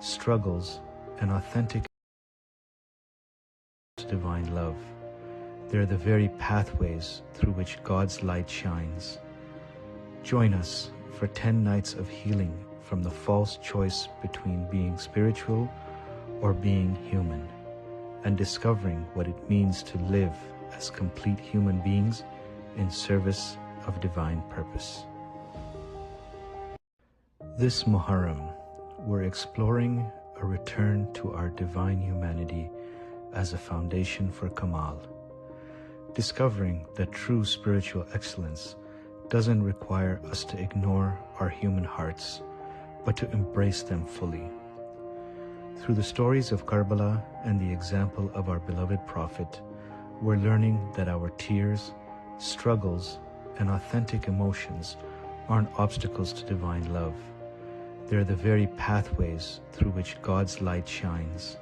struggles, and authentic divine love. They are the very pathways through which God's light shines. Join us for 10 nights of healing from the false choice between being spiritual or being human, and discovering what it means to live as complete human beings in service of divine purpose. This Muharram, we're exploring a return to our divine humanity as a foundation for Kamal, discovering that true spiritual excellence doesn't require us to ignore our human hearts, but to embrace them fully. Through the stories of Karbala and the example of our beloved Prophet, we're learning that our tears, struggles, and authentic emotions aren't obstacles to divine love. They are the very pathways through which God's light shines.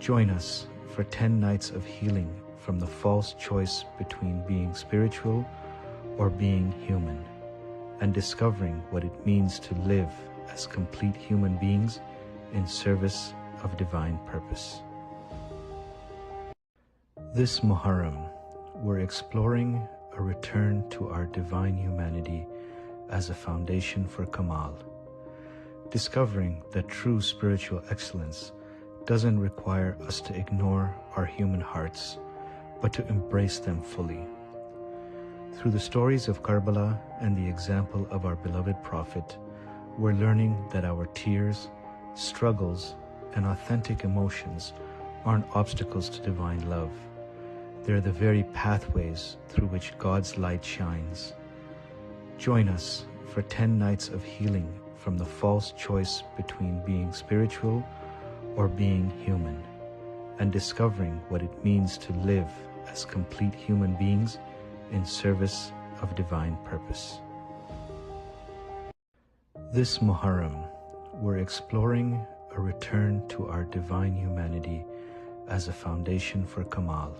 Join us for 10 nights of healing from the false choice between being spiritual or being human, and discovering what it means to live as complete human beings in service of divine purpose. This Muharram, we're exploring a return to our divine humanity as a foundation for Kamal, discovering that true spiritual excellence doesn't require us to ignore our human hearts, but to embrace them fully. Through the stories of Karbala and the example of our beloved Prophet, we're learning that our tears, struggles, and authentic emotions aren't obstacles to divine love. They are the very pathways through which God's light shines. Join us for 10 nights of healing from the false choice between being spiritual or being human, and discovering what it means to live as complete human beings in service of divine purpose. This Muharram, we're exploring a return to our divine humanity as a foundation for Kamal,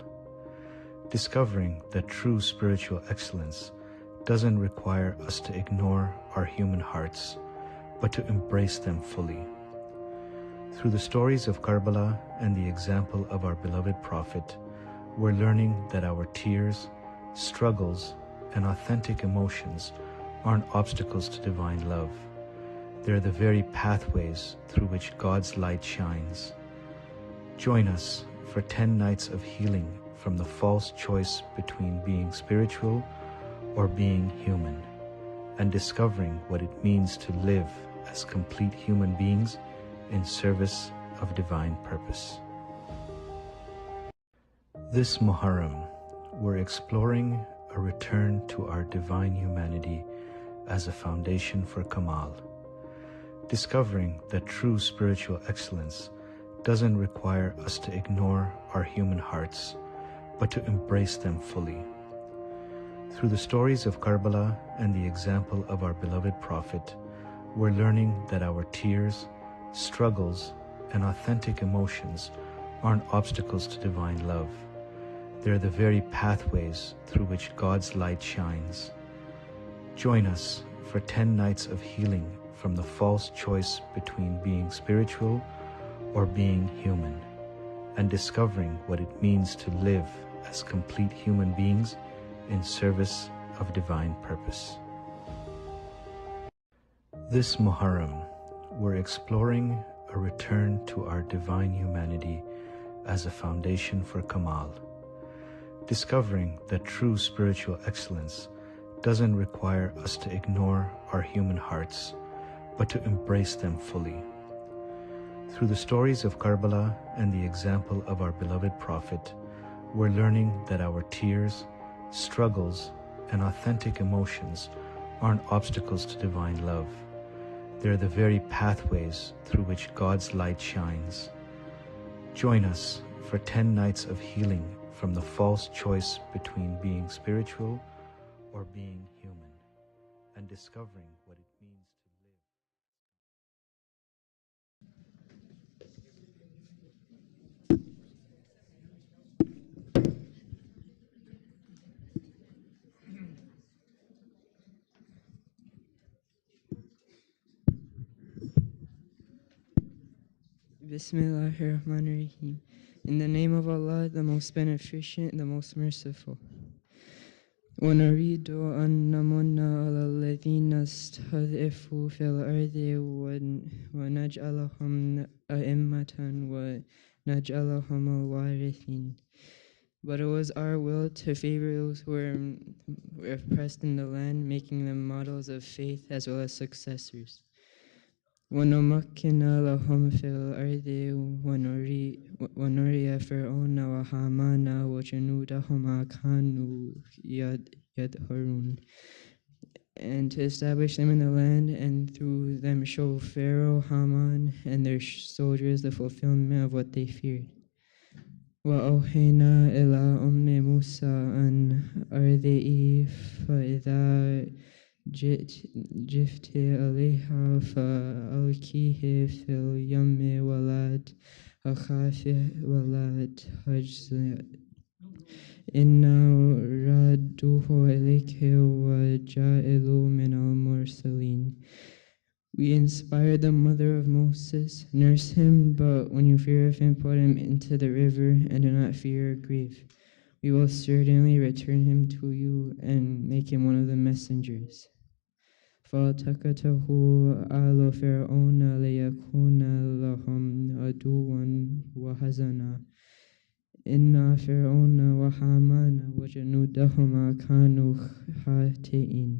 discovering that true spiritual excellence doesn't require us to ignore our human hearts, but to embrace them fully. Through the stories of Karbala and the example of our beloved Prophet, we're learning that our tears, struggles, and authentic emotions aren't obstacles to divine love. They are the very pathways through which God's light shines. Join us for 10 nights of healing from the false choice between being spiritual or being human, and discovering what it means to live as complete human beings in service of divine purpose. This Muharram, we're exploring a return to our divine humanity as a foundation for Kamal, discovering that true spiritual excellence doesn't require us to ignore our human hearts, but to embrace them fully. Through the stories of Karbala and the example of our beloved Prophet, we're learning that our tears, struggles, and authentic emotions aren't obstacles to divine love. They are the very pathways through which God's light shines. Join us for 10 nights of healing from the false choice between being spiritual or being human, and discovering what it means to live as complete human beings in service of divine purpose. This Muharram, we're exploring a return to our divine humanity as a foundation for Kamal, discovering that true spiritual excellence doesn't require us to ignore our human hearts, but to embrace them fully. Through the stories of Karbala and the example of our beloved Prophet, we're learning that our tears, struggles, and authentic emotions aren't obstacles to divine love. They are the very pathways through which God's light shines. Join us for 10 nights of healing from the false choice between being spiritual or being human, and discovering what it means to live. Bismillahirrahmanirrahim. In the name of Allah, the most beneficent, the most merciful. ونريد أن نمن على الذين استضعفوا في الأرض ونجعلهم أئمة ونجعلهم الوارثين. But it was our will to favor those who were oppressed in the land, making them models of faith as well as successors. ونمكن لهم في الأرض ونري فرعون وهامان وجنودهما كانوا يظهرون. And to establish them in the land, and through them show Pharaoh, Haman, and their soldiers the fulfillment of what they feared. وأوحينا إلى أم موسى أن أرضعيه فإذا جفت عليها فألقيه في اليم ولا تخافي ولا تحزني إنا رادوه إليك وجاعلوه من المرسلين. We inspired the mother of Moses, nurse him, but when you fear of him, put him into the river, and do not fear or grieve. We will certainly return him to you and make him one of the messengers. فَالْتَقَطَهُ آلُ فِرْعَوْنَ لِيَكُونَ لَهُمْ عَدُوًّا وَحَزَنًا إِنَّ فِرْعَوْنَ وَهَامَانَ وَجُنُودَهُمَا كَانُوا خَاطِئِينَ.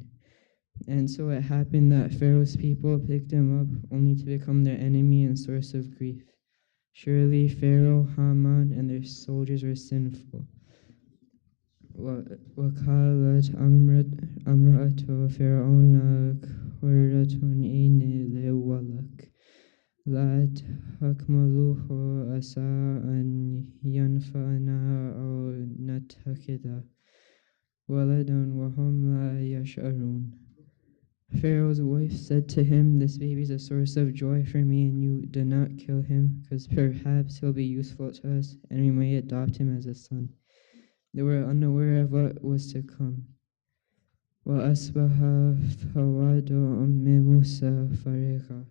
And so it happened that Pharaoh's people picked him up only to become their enemy and source of grief. Surely Pharaoh, Haman, and their soldiers were sinful. وقالت امرأة فرعون قرة عين لي ولك لا تحملوه عسى أن ينفعنا أو نتخذه ولدا وهم لا يشعرون. Pharaoh's wife said to him, "This baby is a source of joy for me, and you do not kill him, because perhaps he'll be useful to us, and we may adopt him as a son." They were unaware of what was to come. وَأَصْبَحَ فَوَادُ أُمِّ مُوسَى فَارِغًا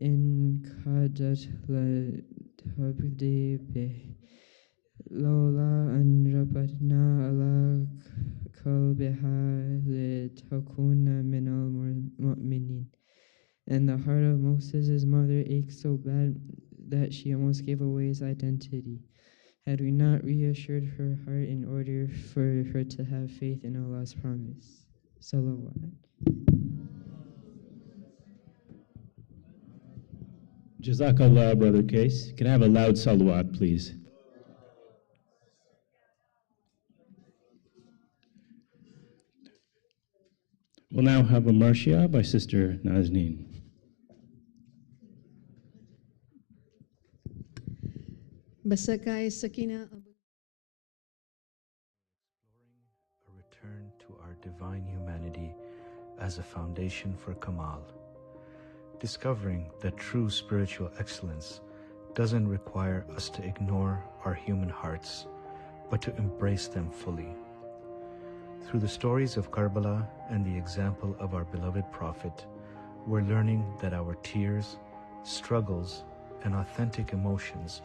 إِنْ كَادَتْ لَتُبْدِي بِهِ لولا أن ربطنا على قلبها لتكون من المؤمنين. And the heart of Moses' mother ached so bad that she almost gave away his identity. Had we not reassured her heart in order for her to have faith in Allah's promise? Salawat. Jazakallah, Brother Case. Can I have a loud salawat, please? We'll now have a marshia by Sister Nazneen. Basakai Sakina. A return to our divine humanity as a foundation for Kamal. Discovering that true spiritual excellence doesn't require us to ignore our human hearts, but to embrace them fully. Through the stories of Karbala and the example of our beloved Prophet, we're learning that our tears, struggles, and authentic emotions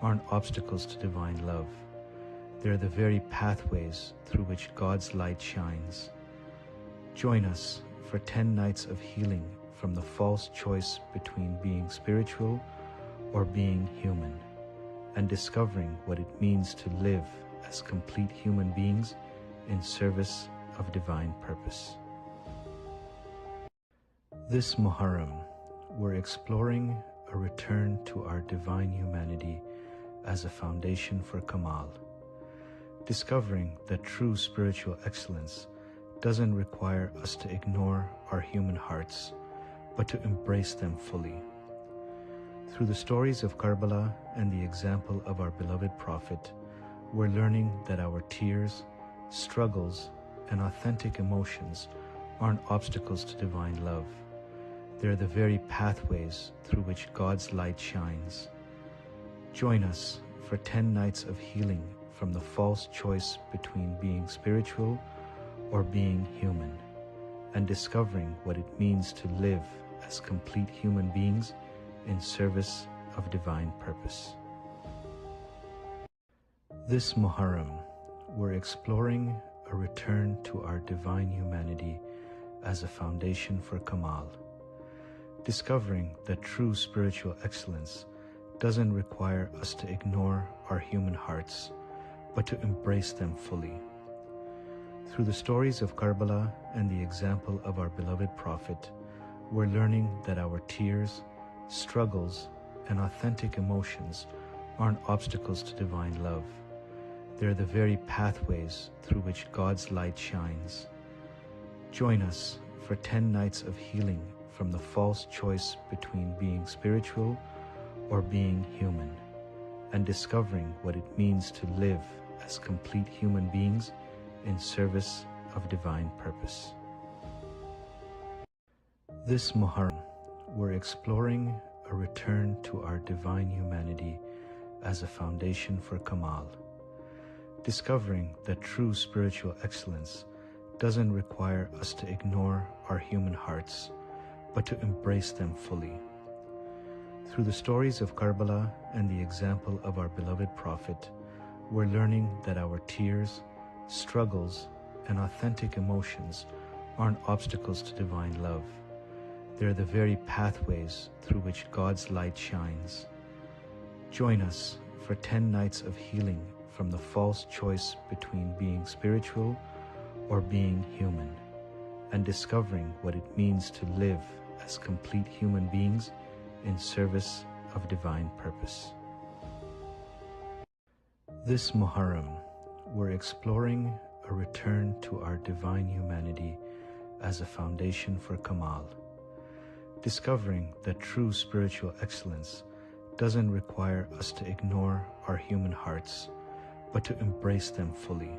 aren't obstacles to divine love. They're the very pathways through which God's light shines. Join us for 10 nights of healing from the false choice between being spiritual or being human, and discovering what it means to live as complete human beings in service of divine purpose. This Muharram, we're exploring a return to our divine humanity as a foundation for Kamal. Discovering that true spiritual excellence doesn't require us to ignore our human hearts, but to embrace them fully. Through the stories of Karbala and the example of our beloved Prophet, we're learning that our tears, struggles, and authentic emotions aren't obstacles to divine love. They're the very pathways through which God's light shines. Join us for 10 nights of healing from the false choice between being spiritual or being human, and discovering what it means to live as complete human beings in service of divine purpose. This Muharram, we're exploring a return to our divine humanity as a foundation for Kamal, discovering that true spiritual excellence doesn't require us to ignore our human hearts, but to embrace them fully. Through the stories of Karbala and the example of our beloved Prophet, we're learning that our tears, struggles, and authentic emotions aren't obstacles to divine love. They're the very pathways through which God's light shines. Join us for 10 nights of healing from the false choice between being spiritual or being human, and discovering what it means to live as complete human beings in service of divine purpose. This Muharram, we're exploring a return to our divine humanity as a foundation for Kamal, discovering that true spiritual excellence doesn't require us to ignore our human hearts, but to embrace them fully. Through the stories of Karbala and the example of our beloved Prophet, we're learning that our tears, struggles, and authentic emotions aren't obstacles to divine love. They're the very pathways through which God's light shines. Join us for 10 nights of healing from the false choice between being spiritual or being human, and discovering what it means to live as complete human beings in service of divine purpose. This Muharram, we're exploring a return to our divine humanity as a foundation for Kamal, discovering that true spiritual excellence doesn't require us to ignore our human hearts, but to embrace them fully.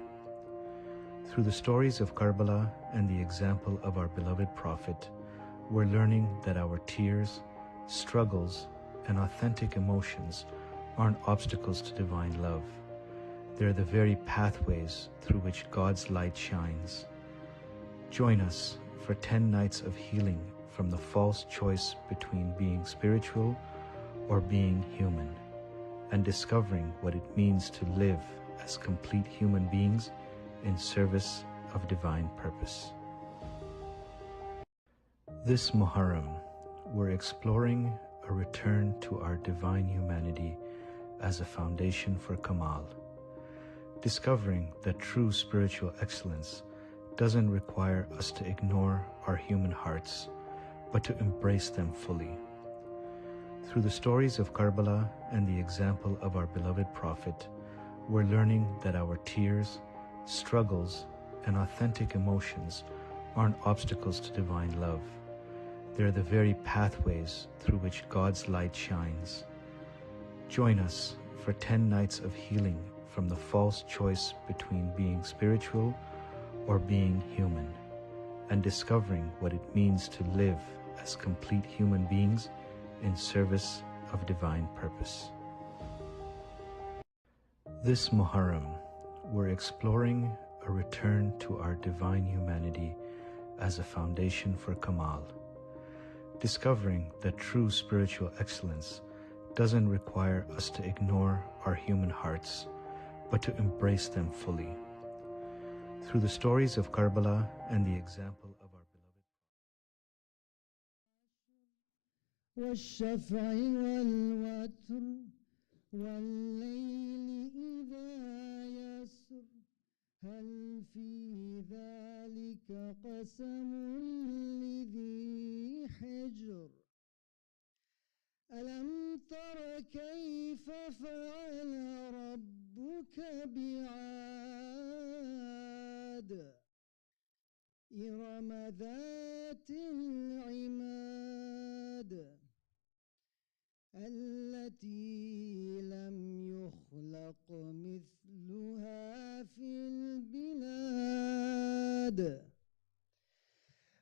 Through the stories of Karbala and the example of our beloved Prophet, we're learning that our tears, struggles, and authentic emotions aren't obstacles to divine love. They're the very pathways through which God's light shines. Join us for 10 nights of healing from the false choice between being spiritual or being human, and discovering what it means to live as complete human beings in service of divine purpose. This Muharram, we're exploring a return to our divine humanity as a foundation for Kamal, discovering that true spiritual excellence doesn't require us to ignore our human hearts, but to embrace them fully. Through the stories of Karbala and the example of our beloved Prophet, we're learning that our tears, struggles, and authentic emotions aren't obstacles to divine love. They're the very pathways through which God's light shines. Join us for 10 nights of healing from the false choice between being spiritual or being human, and discovering what it means to live as complete human beings in service of divine purpose. This Muharram, we're exploring a return to our divine humanity as a foundation for Kamal, discovering that true spiritual excellence doesn't require us to ignore our human hearts, but to embrace them fully. Through the stories of Karbala and the example of our beloved والشفع والوتر والليل إذا يسر هل في ذلك قسم لذي حجر ألم تر كيف فعل ربك بعاد إرم ذات العماد التي لم يخلق مثلها في البلاد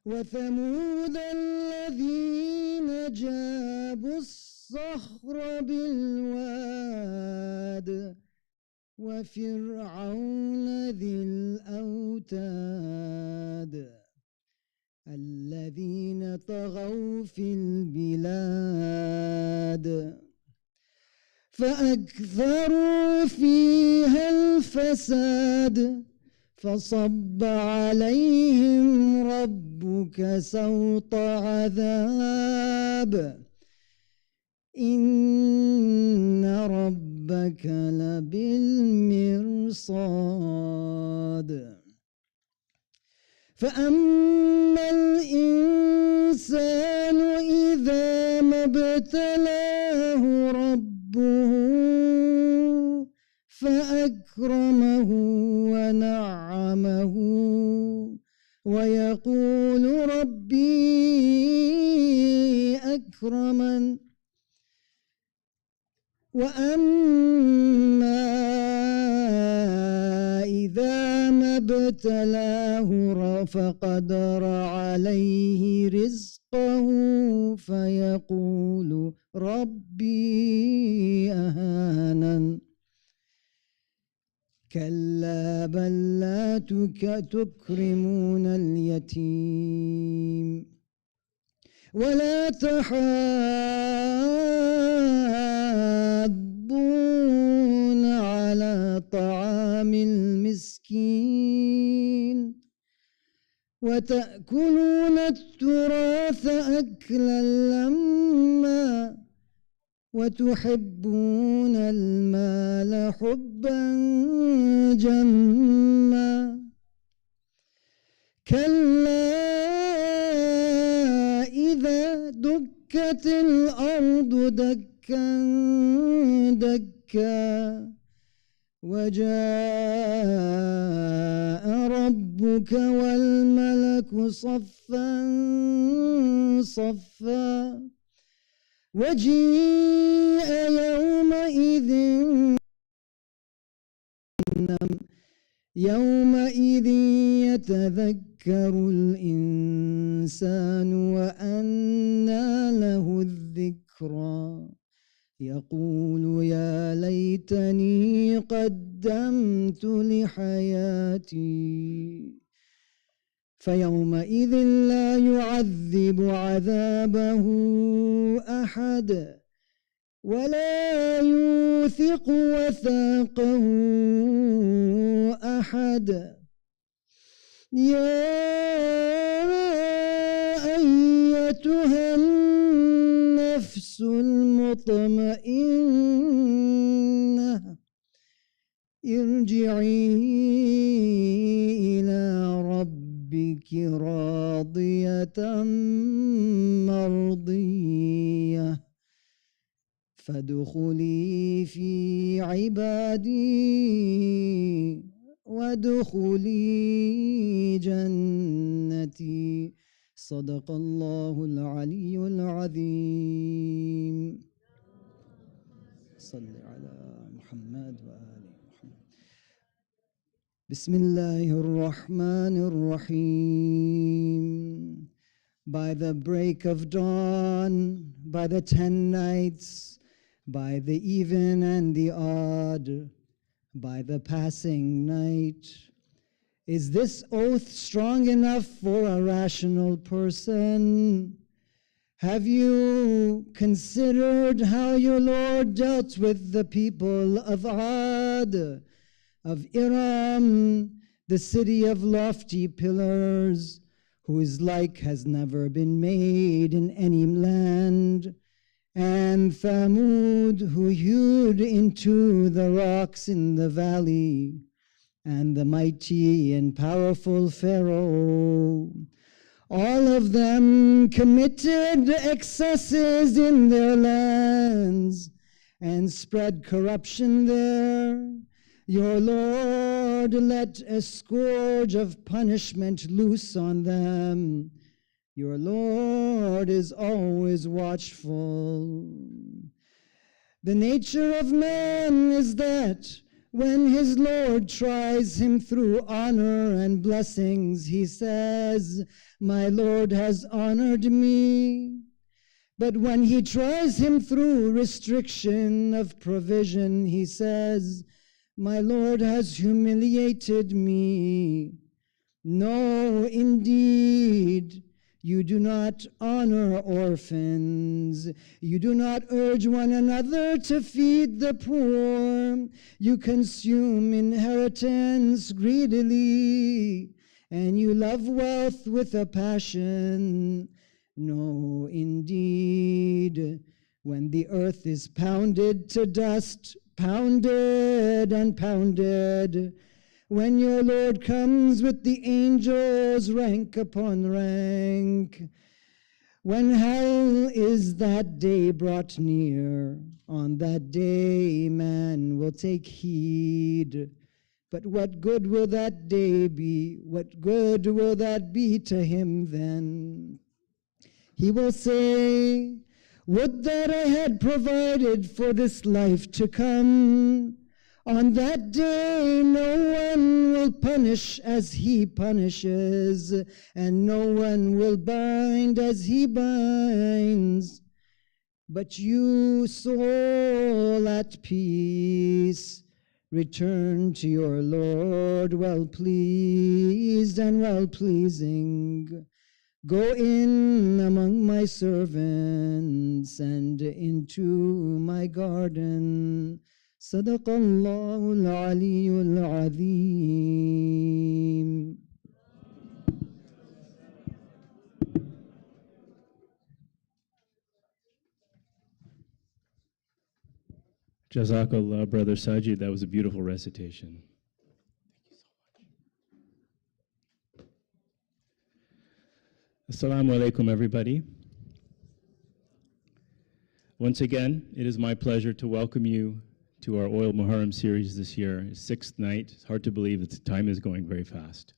وثمود الذين جابوا الصخر بالواد وفرعون ذي الأوتاد الذين طغوا في البلاد فأكثروا فيها الفساد فصب عليهم ربك سوط عذاب إن ربك لبالمرصاد فأما الإنسان إذا ما ابتلاه ربه فأكرمه ونعمه ويقول ربي أكرمن وأما إذا ما ابتلاه فقدر عليه رزقه فيقول ربي أهانن كلا بل لا تكرمون اليتيم ولا تحاضون على طعام المسكين وتأكلون التراث أكلا لما وتحبون المال حبا جما كلا إذا دكت الأرض دكا دكا وجاء ربك والملك صفا صفا وجيء يومئذ يتذكر الإنسان وأنى له الذكرى يقول يا ليتني قدمت لحياتي فيومئذ لا يعذب عذابه أحد ولا يوثق وثاقه أحد يا أيتها النفس المطمئنة ارجعي إلى ربك راضية مرضية فادخلي في عبادي وادخلي جنتي صدق الله العلي العظيم صل على محمد وآل محمد بسم الله الرحمن الرحيم By the break of dawn, by the 10 nights, by the even and the odd, by the passing night. Is this oath strong enough for a rational person? Have you considered how your Lord dealt with the people of Ad, of Iram, the city of lofty pillars, whose like has never been made in any land, and Thamud, who hewed into the rocks in the valley, and the mighty and powerful Pharaoh. All of them committed excesses in their lands and spread corruption there. Your Lord let a scourge of punishment loose on them. Your Lord is always watchful. The nature of man is that when his Lord tries him through honor and blessings, he says, my Lord has honored me. But when he tries him through restriction of provision, he says, my Lord has humiliated me. No, indeed, You do not honor orphans. You do not urge one another to feed the poor. You consume inheritance greedily, and you love wealth with a passion. No, indeed, when the earth is pounded to dust, pounded and pounded, when your Lord comes with the angels rank upon rank, when hell is that day brought near, on that day man will take heed. But what good will that day be? What good will that be to him then? He will say, would that I had provided for this life to come. On that day no one will punish as he punishes, and no one will bind as he binds. But you, soul at peace, return to your Lord well pleased and well pleasing. Go in among my servants and into my garden. صدق الله العلي العظيم. Jazakallah, Brother Sajid. That was a beautiful recitation. Assalamu alaikum, everybody. Once again, it is my pleasure to welcome you to our Oil Muharram series this year, sixth night. It's hard to believe that the time is going very fast.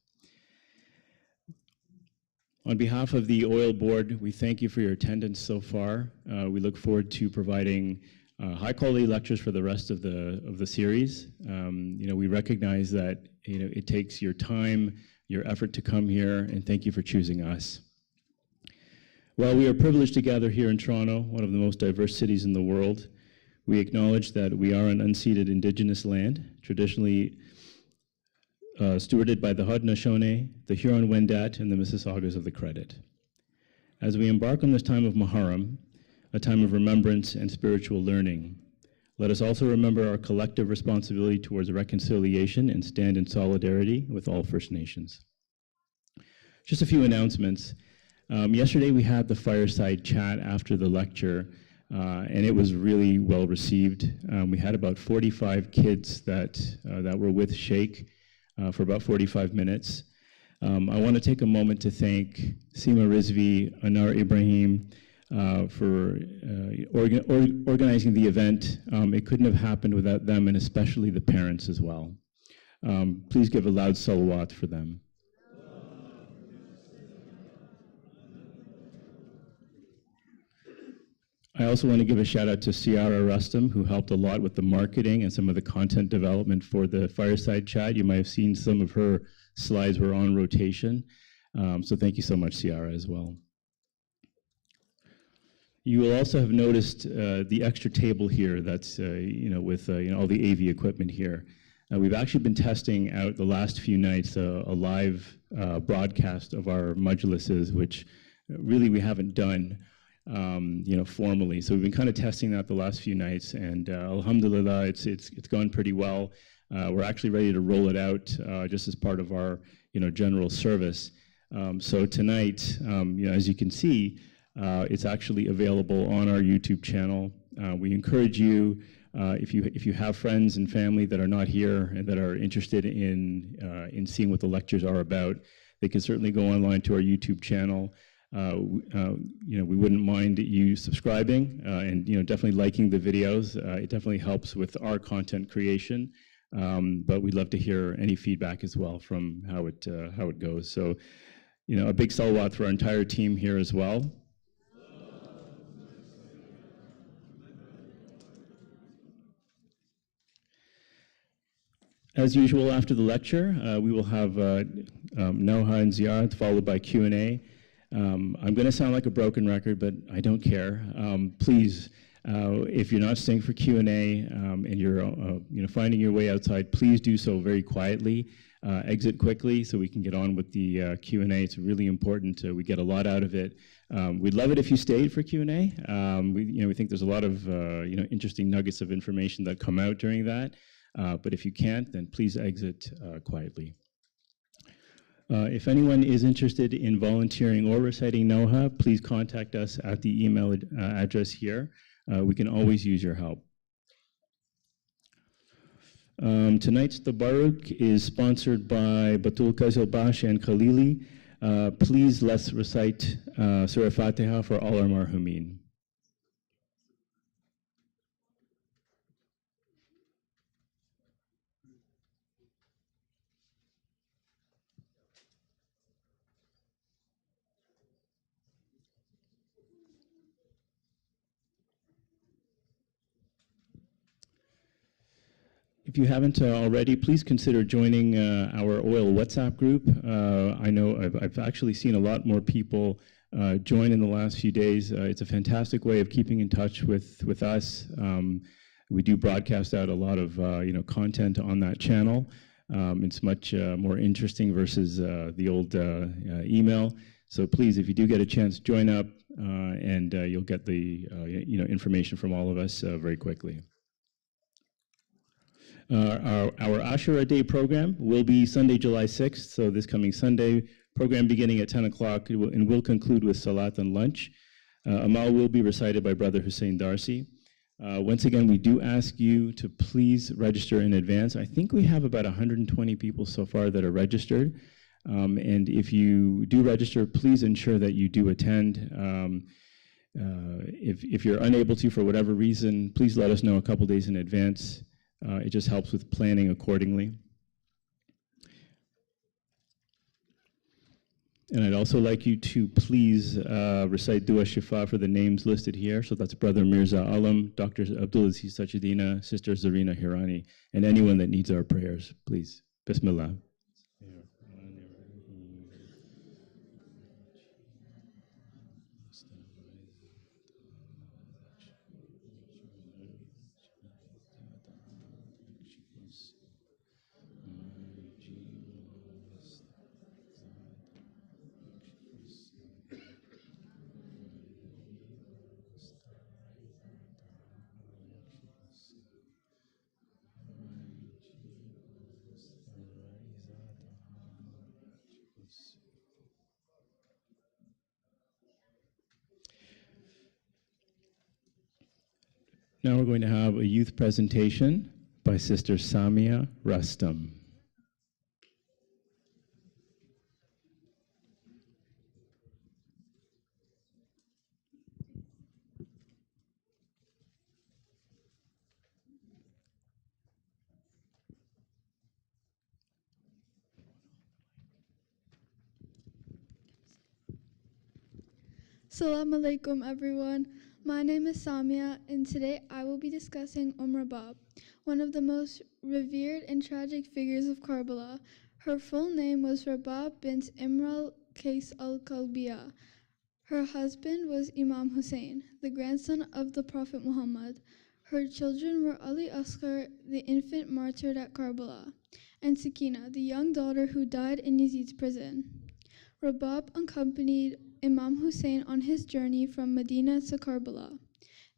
On behalf of the Oil Board, we thank you for your attendance so far. We look forward to providing high-quality lectures for the rest of the series. We recognize that it takes your time, your effort to come here, and thank you for choosing us. While we are privileged to gather here in Toronto, one of the most diverse cities in the world, we acknowledge that we are an unceded indigenous land, traditionally stewarded by the Haudenosaunee, the Huron-Wendat, and the Mississaugas of the Credit. As we embark on this time of Muharram, a time of remembrance and spiritual learning, let us also remember our collective responsibility towards reconciliation and stand in solidarity with all First Nations. Just a few announcements. Yesterday we had the fireside chat after the lecture, and it was really well received. We had about 45 kids that were with Sheikh for about 45 minutes. I want to take a moment to thank Seema Rizvi, Anar Ibrahim for organizing the event. It couldn't have happened without them, and especially the parents as well. Please give a loud salawat for them. I also want to give a shout out to Ciara Rustam, who helped a lot with the marketing and some of the content development for the fireside chat. You might have seen some of her slides were on rotation. So thank you so much, Ciara, as well. You will also have noticed the extra table here that's with all the AV equipment here. We've actually been testing out the last few nights a live broadcast of our majlises, which really we haven't done formally. So we've been kind of testing that the last few nights, and alhamdulillah, it's gone pretty well. We're actually ready to roll it out just as part of our general service. So tonight, as you can see, it's actually available on our YouTube channel. We encourage you, if you have friends and family that are not here and that are interested in seeing what the lectures are about, they can certainly go online to our YouTube channel. We wouldn't mind you subscribing and definitely liking the videos. It definitely helps with our content creation, but we'd love to hear any feedback as well from how it goes. So, a big salawat for our entire team here as well. As usual, after the lecture, we will have Noha and Ziyarat followed by Q&A. I'm going to sound like a broken record, but I don't care. Please, if you're not staying for Q&A, and you're finding your way outside, please do so very quietly. Exit quickly so we can get on with the Q&A. It's really important. We get a lot out of it. We'd love it if you stayed for Q&A. We think there's a lot of interesting nuggets of information that come out during that. But if you can't, then please exit quietly. If anyone is interested in volunteering or reciting Noha, please contact us at the email address here. We can always use your help. Tonight's Tabarruk is sponsored by Batul Kazilbash and Khalili. Please let's recite Surah Fatiha for all our marhumin. If you haven't already, please consider joining our oil WhatsApp group. I know I've actually seen a lot more people join in the last few days. It's a fantastic way of keeping in touch with us. We do broadcast out a lot of content on that channel. It's much more interesting versus the old email. So please, if you do get a chance, join up, and you'll get the information from all of us very quickly. Our Ashura Day program will be Sunday, July 6th, so this coming Sunday. Program beginning at 10 o'clock and will conclude with Salat and lunch. Amal will be recited by Brother Hussein Darcy. Once again, we do ask you to please register in advance. I think we have about 120 people so far that are registered. And if you do register, please ensure that you do attend. If you're unable to for whatever reason, please let us know a couple days in advance. It just helps with planning accordingly. And I'd also like you to please recite Dua Shifa for the names listed here. So that's Brother Mirza Alam, Dr. Abdulaziz Sajidina, Sister Zarina Hirani, and anyone that needs our prayers, please. Bismillah. Now we're going to have a youth presentation by Sister Samia Rustam. Assalamu alaikum everyone. My name is Samia, and today I will be discussing Rabab, one of the most revered and tragic figures of Karbala. Her full name was Rabab bint Imral Qais al-Kalbiya. Her husband was Imam Hussein, the grandson of the Prophet Muhammad. Her children were Ali Asghar, the infant martyred at Karbala, and Sakina, the young daughter who died in Yazid's prison. Rabab accompanied Imam Hussein on his journey from Medina to Karbala.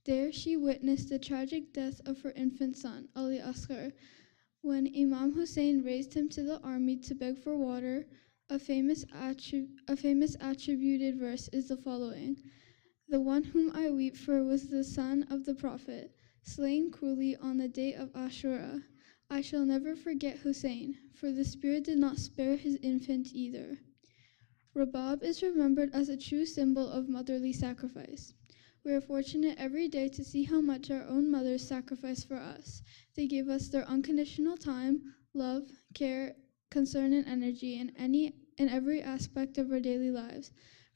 There she witnessed the tragic death of her infant son, Ali Asghar. When Imam Hussein raised him to the army to beg for water, a famous attributed verse is the following: "The one whom I weep for was the son of the Prophet, slain cruelly on the day of Ashura. I shall never forget Hussein, for the Spirit did not spare his infant either." Rabab is remembered as a true symbol of motherly sacrifice. We are fortunate every day to see how much our own mothers sacrifice for us. They give us their unconditional time, love, care, concern, and energy in every aspect of our daily lives.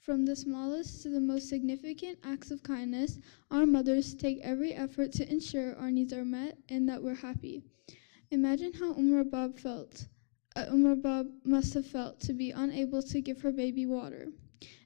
From the smallest to the most significant acts of kindness, our mothers take every effort to ensure our needs are met and that we're happy. Imagine how Rabab felt. Rabab must have felt to be unable to give her baby water.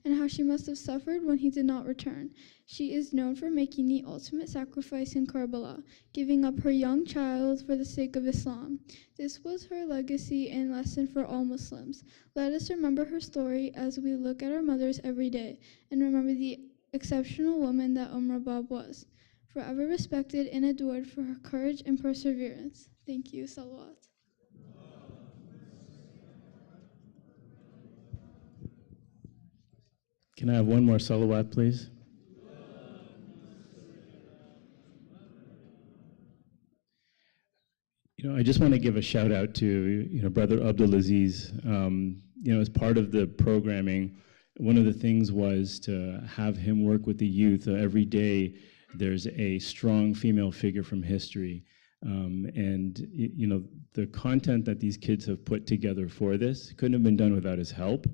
and how she must have suffered when he did not return. She is known for making the ultimate sacrifice in Karbala, giving up her young child for the sake of Islam. This was her legacy and lesson for all Muslims. Let us remember her story as we look at our mothers every day, and remember the exceptional woman that Rabab was, forever respected and adored for her courage and perseverance. Thank you. Salawat. Can I have one more salawat, please? I just want to give a shout out to, Brother Abdulaziz. As part of the programming, one of the things was to have him work with the youth. Every day, there's a strong female figure from history. The content that these kids have put together for this couldn't have been done without his help.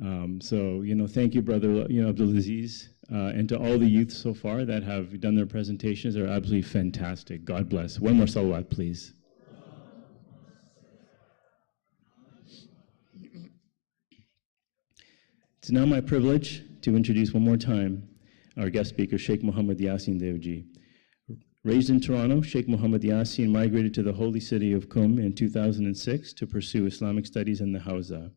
Thank you, Brother Abdulaziz, and to all the youth so far that have done their presentations. They're absolutely fantastic. God bless. One more salawat, please. It's now my privilege to introduce one more time our guest speaker, Sheikh Mohamed Yasin Devji. Raised in Toronto, Sheikh Mohamed Yasin migrated to the holy city of Qum in 2006 to pursue Islamic studies in the Hawza.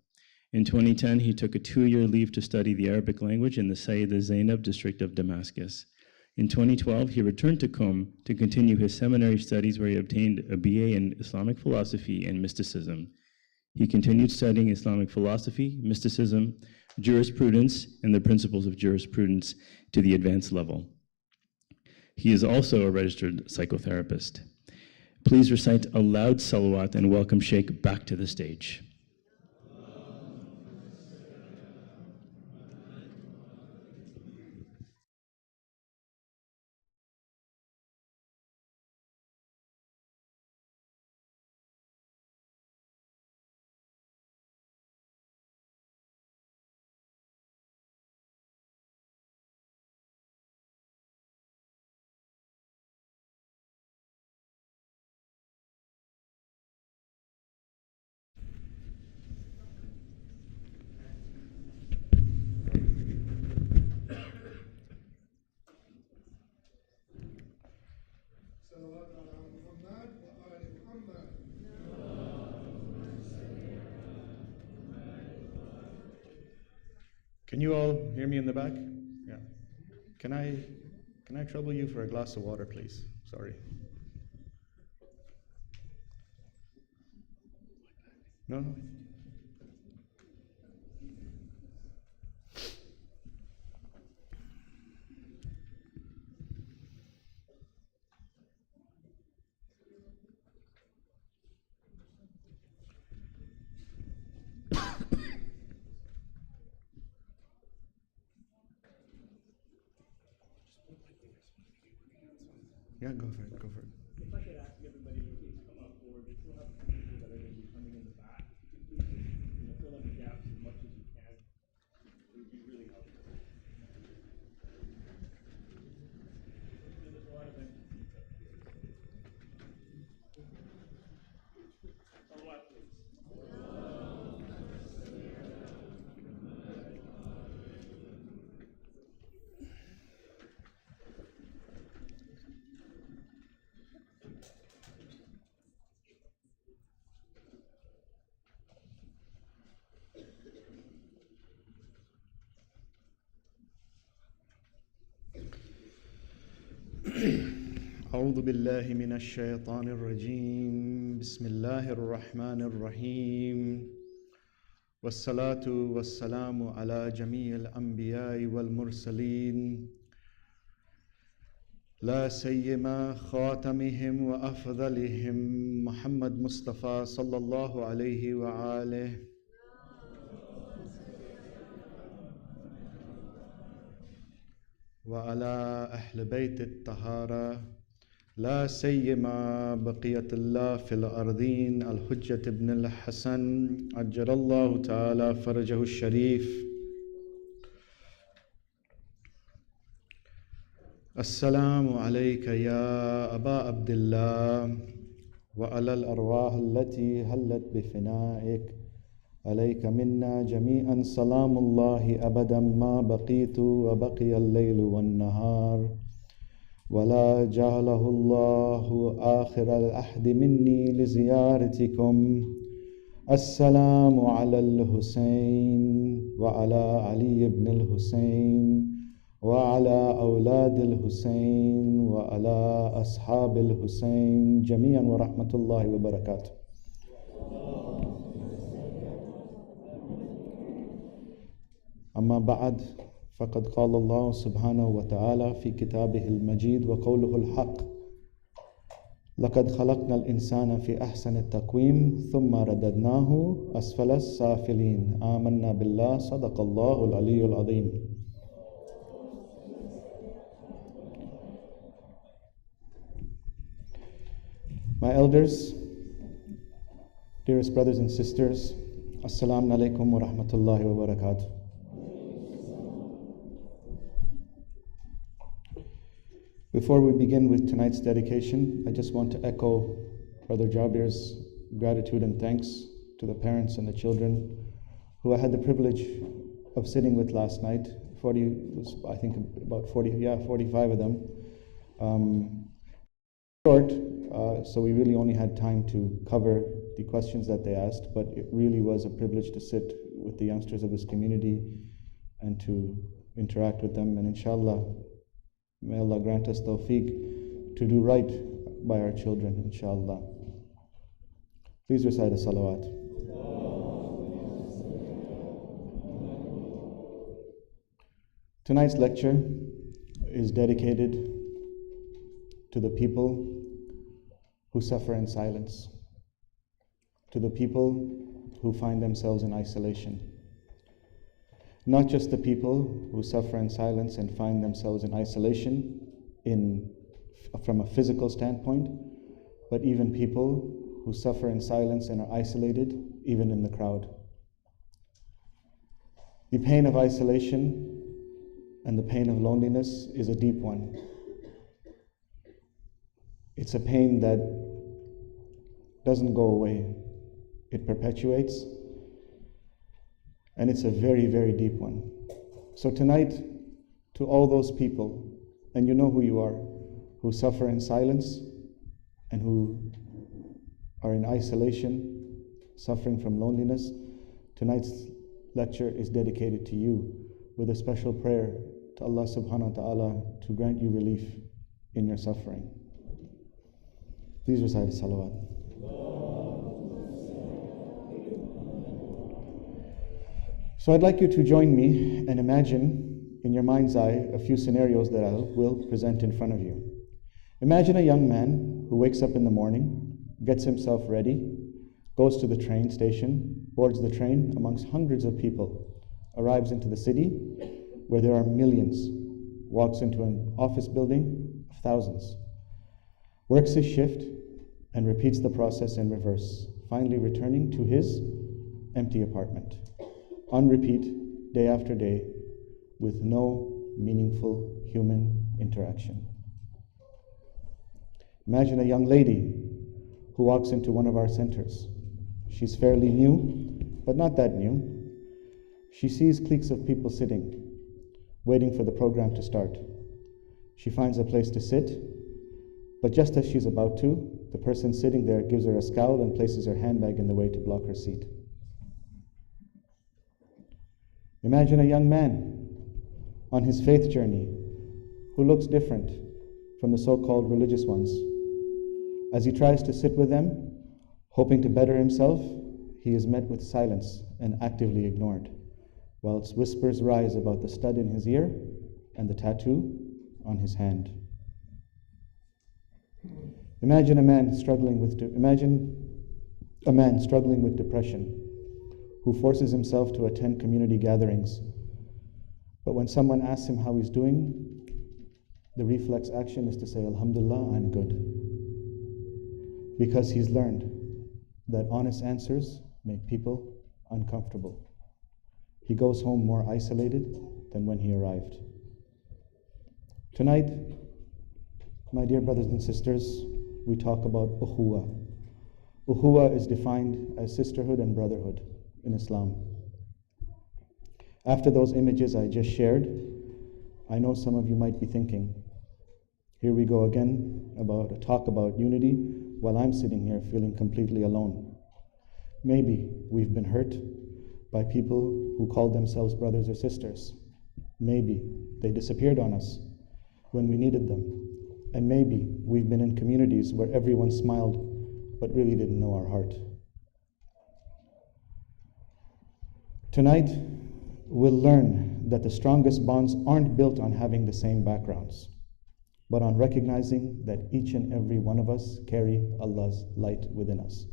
In 2010, he took a 2-year leave to study the Arabic language in the Sayyida Zainab district of Damascus. In 2012, he returned to Qum to continue his seminary studies, where he obtained a BA in Islamic philosophy and mysticism. He continued studying Islamic philosophy, mysticism, jurisprudence, and the principles of jurisprudence to the advanced level. He is also a registered psychotherapist. Please recite a loud salawat and welcome Sheikh back to the stage. Can you all hear me in the back? Yeah. Can I trouble you for a glass of water, please? Sorry. No. Yeah, go for it. If I could ask everybody to please come up forward, we still have a few people that are going to be coming in the back. If you could please, fill in the gaps as much as you can, it would be really helpful. There's a lot of empty seats up here. Salawat, please. أعوذ بالله من الشيطان الرجيم بسم الله الرحمن الرحيم والصلاة والسلام على جميع الأنبياء والمرسلين لا سيما خاتمهم وأفضلهم محمد مصطفى صلى الله عليه وآله وعلى أهل بيت الطهارة لا سيما بقية الله في الأرضين الحجة ابن الحسن عجل الله تعالى فرجه الشريف. السلام عليك يا أبا عبد الله وعلى الأرواح التي هلت بفنائك عليك منا جميعا سلام الله أبدا ما بقيت وبقي الليل والنهار ولا جعله الله آخر العهد مني لزيارتكم السلام على الحسين وعلى علي بن الحسين وعلى أولاد الحسين وعلى أصحاب الحسين جميعا ورحمة الله وبركاته. أما بعد فقد قال الله سبحانه وتعالى في كتابه المجيد وقوله الحق لقد خلقنا الإنسان في أحسن التقويم ثم رددناه أسفل السافلين آمنا بالله صدق الله العلي العظيم. My elders, dearest brothers and sisters, Assalamu alaikum wa rahmatullahi wa barakatuh. Before we begin with tonight's dedication, I just want to echo Brother Jabir's gratitude and thanks to the parents and the children who I had the privilege of sitting with last night. 45 of them. So we really only had time to cover the questions that they asked, but it really was a privilege to sit with the youngsters of this community and to interact with them. And inshallah, may Allah grant us tawfiq to do right by our children, inshallah. Please recite a salawat. Tonight's lecture is dedicated to the people who suffer in silence, to the people who find themselves in isolation. Not just the people who suffer in silence and find themselves in isolation from a physical standpoint, but even people who suffer in silence and are isolated, even in the crowd. The pain of isolation and the pain of loneliness is a deep one. It's a pain that doesn't go away. It perpetuates, and it's a very, very deep one. So tonight, to all those people, and you know who you are, who suffer in silence and who are in isolation, suffering from loneliness, tonight's lecture is dedicated to you with a special prayer to Allah subhanahu wa ta'ala to grant you relief in your suffering. Please recite salawat. So I'd like you to join me and imagine in your mind's eye a few scenarios that I will present in front of you. Imagine a young man who wakes up in the morning, gets himself ready, goes to the train station, boards the train amongst hundreds of people, arrives into the city where there are millions, walks into an office building of thousands, works his shift, and repeats the process in reverse, finally returning to his empty apartment, on repeat, day after day, with no meaningful human interaction. Imagine a young lady who walks into one of our centers. She's fairly new, but not that new. She sees cliques of people sitting, waiting for the program to start. She finds a place to sit, but just as she's about to, the person sitting there gives her a scowl and places her handbag in the way to block her seat. Imagine a young man on his faith journey who looks different from the so-called religious ones. As he tries to sit with them, hoping to better himself, he is met with silence and actively ignored, whilst whispers rise about the stud in his ear and the tattoo on his hand. Imagine a man struggling with depression who forces himself to attend community gatherings, but when someone asks him how he's doing, the reflex action is to say, Alhamdulillah, I'm good. Because he's learned that honest answers make people uncomfortable. He goes home more isolated than when he arrived. Tonight, my dear brothers and sisters, we talk about Ukhuwwah. Ukhuwwah is defined as sisterhood and brotherhood. in Islam. After those images I just shared, I know some of you might be thinking, here we go again about a talk about unity while I'm sitting here feeling completely alone. Maybe we've been hurt by people who called themselves brothers or sisters. Maybe they disappeared on us when we needed them. And maybe we've been in communities where everyone smiled but really didn't know our heart. Tonight, we'll learn that the strongest bonds aren't built on having the same backgrounds, but on recognizing that each and every one of us carry Allah's light within us.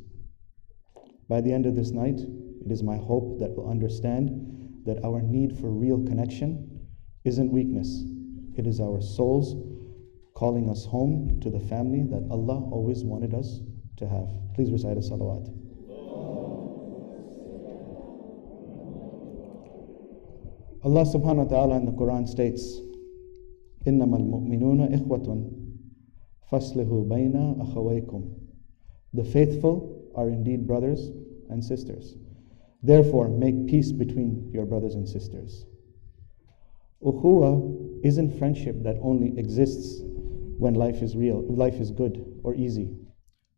By the end of this night, it is my hope that we'll understand that our need for real connection isn't weakness. It is our souls calling us home to the family that Allah always wanted us to have. Please recite a salawat. Allah subhanahu wa ta'ala in the Quran states, إِنَّمَا الْمُؤْمِنُونَ إِخْوَةٌ فَاصْلِحُوا بَيْنَ أَخَوَيْكُمْ. The faithful are indeed brothers and sisters. Therefore, make peace between your brothers and sisters. Ukhuwwah isn't friendship that only exists when life is real, life is good or easy.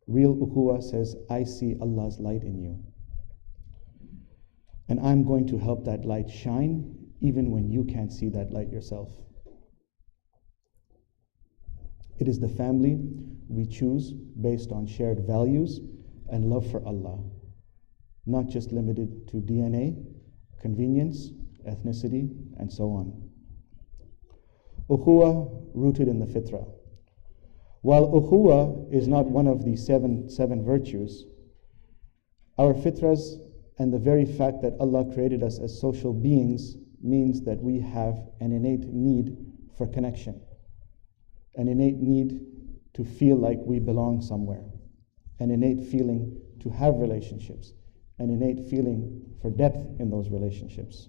Real ukhuwwah says, I see Allah's light in you. And I'm going to help that light shine even when you can't see that light yourself. It is the family we choose based on shared values and love for Allah, not just limited to DNA, convenience, ethnicity, and so on. Ukhuwwah rooted in the fitrah. While ukhuwwah is not one of the seven virtues, our fitras and the very fact that Allah created us as social beings means that we have an innate need for connection, an innate need to feel like we belong somewhere, an innate feeling to have relationships, an innate feeling for depth in those relationships.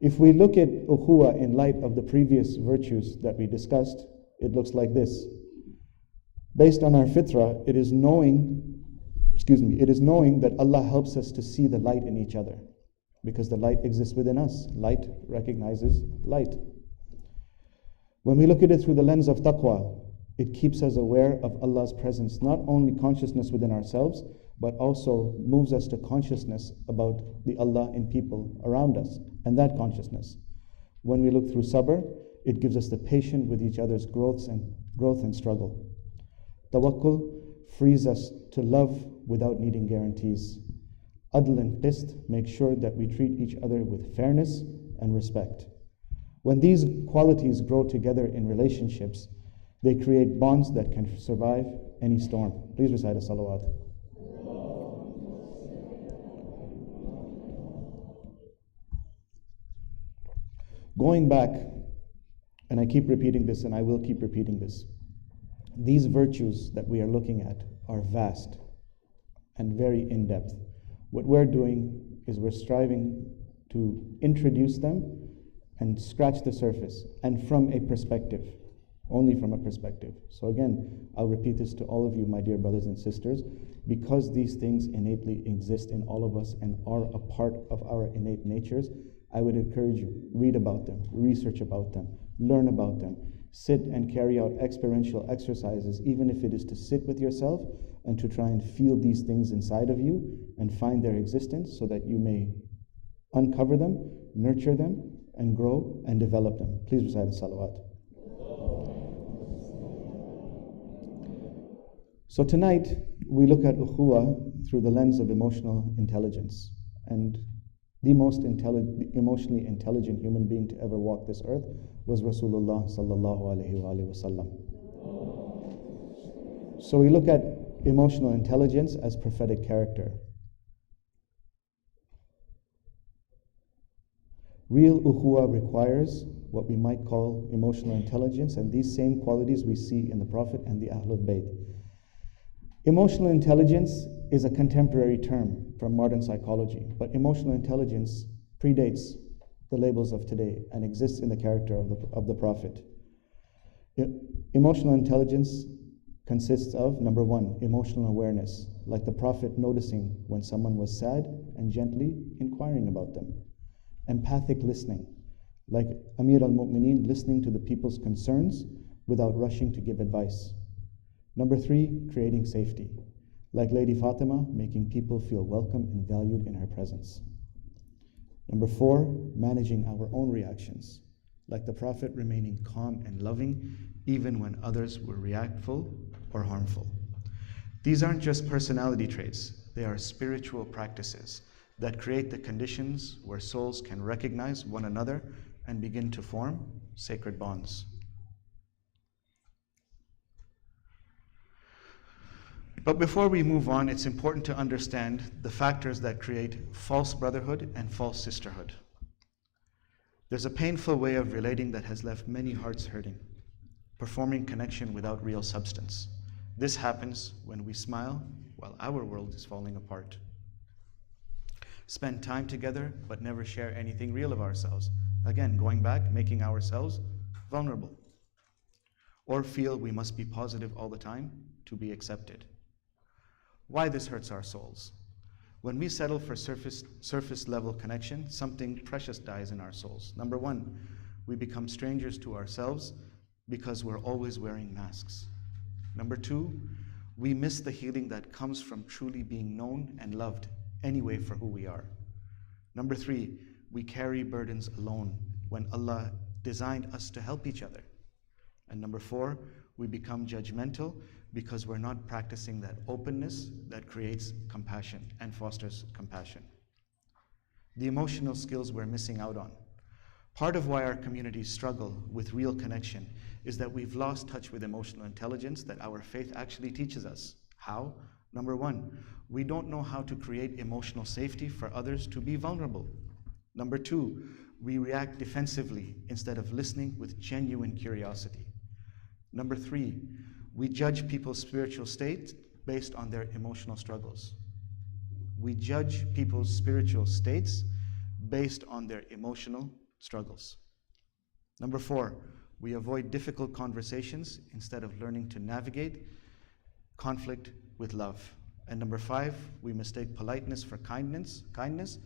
If we look at ukhuwwah in light of the previous virtues that we discussed, it looks like this. Based on our fitrah, it is knowing that Allah helps us to see the light in each other, because the light exists within us. Light recognizes light. When we look at it through the lens of taqwa, it keeps us aware of Allah's presence, not only consciousness within ourselves, but also moves us to consciousness about the Allah in people around us, and that consciousness. When we look through sabr, it gives us the patience with each other's growth and struggle. Tawakkul frees us to love without needing guarantees. Adl and qist make sure that we treat each other with fairness and respect. When these qualities grow together in relationships, they create bonds that can survive any storm. Please recite a salawat. Going back, and I keep repeating this and I will keep repeating this, these virtues that we are looking at are vast and very in-depth. What we're doing is we're striving to introduce them and scratch the surface, and from a perspective, only from a perspective. So again, I'll repeat this to all of you, my dear brothers and sisters, because these things innately exist in all of us and are a part of our innate natures. I would encourage you, read about them, research about them, learn about them, sit and carry out experiential exercises, even if it is to sit with yourself and to try and feel these things inside of you and find their existence so that you may uncover them, nurture them, and grow and develop them. Please recite a salawat. So tonight, we look at ukhuwwah through the lens of emotional intelligence. And the most emotionally intelligent human being to ever walk this earth was Rasulullah sallallahu alaihi wasallam. So we look at emotional intelligence as prophetic character. Real ukhuwwah requires what we might call emotional intelligence, and these same qualities we see in the Prophet and the Ahlul Bayt. Emotional intelligence is a contemporary term from modern psychology, but emotional intelligence predates the labels of today and exists in the character of the Prophet. Emotional intelligence consists of, number one, emotional awareness, like the Prophet noticing when someone was sad and gently inquiring about them. Empathic listening, like Amir al-Mu'mineen listening to the people's concerns without rushing to give advice. Number 3, creating safety, like Lady Fatima making people feel welcome and valued in her presence. Number 4, managing our own reactions, like the Prophet remaining calm and loving even when others were reactful or harmful. These aren't just personality traits, they are spiritual practices that create the conditions where souls can recognize one another and begin to form sacred bonds. But before we move on, it's important to understand the factors that create false brotherhood and false sisterhood. There's a painful way of relating that has left many hearts hurting, performing connection without real substance. This happens when we smile while our world is falling apart. Spend time together but never share anything real of ourselves. Again, going back, making ourselves vulnerable. Or feel we must be positive all the time to be accepted. Why this hurts our souls? When we settle for surface level connection, something precious dies in our souls. Number 1, we become strangers to ourselves because we're always wearing masks. Number 2, we miss the healing that comes from truly being known and loved anyway for who we are. Number 3, we carry burdens alone when Allah designed us to help each other. And number 4, we become judgmental because we're not practicing that openness that creates compassion and fosters compassion. The emotional skills we're missing out on. Part of why our communities struggle with real connection is that we've lost touch with emotional intelligence that our faith actually teaches us. How? Number 1, we don't know how to create emotional safety for others to be vulnerable. Number 2, we react defensively instead of listening with genuine curiosity. Number 3, we judge people's spiritual state based on their emotional struggles. We judge people's spiritual states based on their emotional struggles. Number 4, we avoid difficult conversations instead of learning to navigate conflict with love. And number 5, we mistake politeness for kindness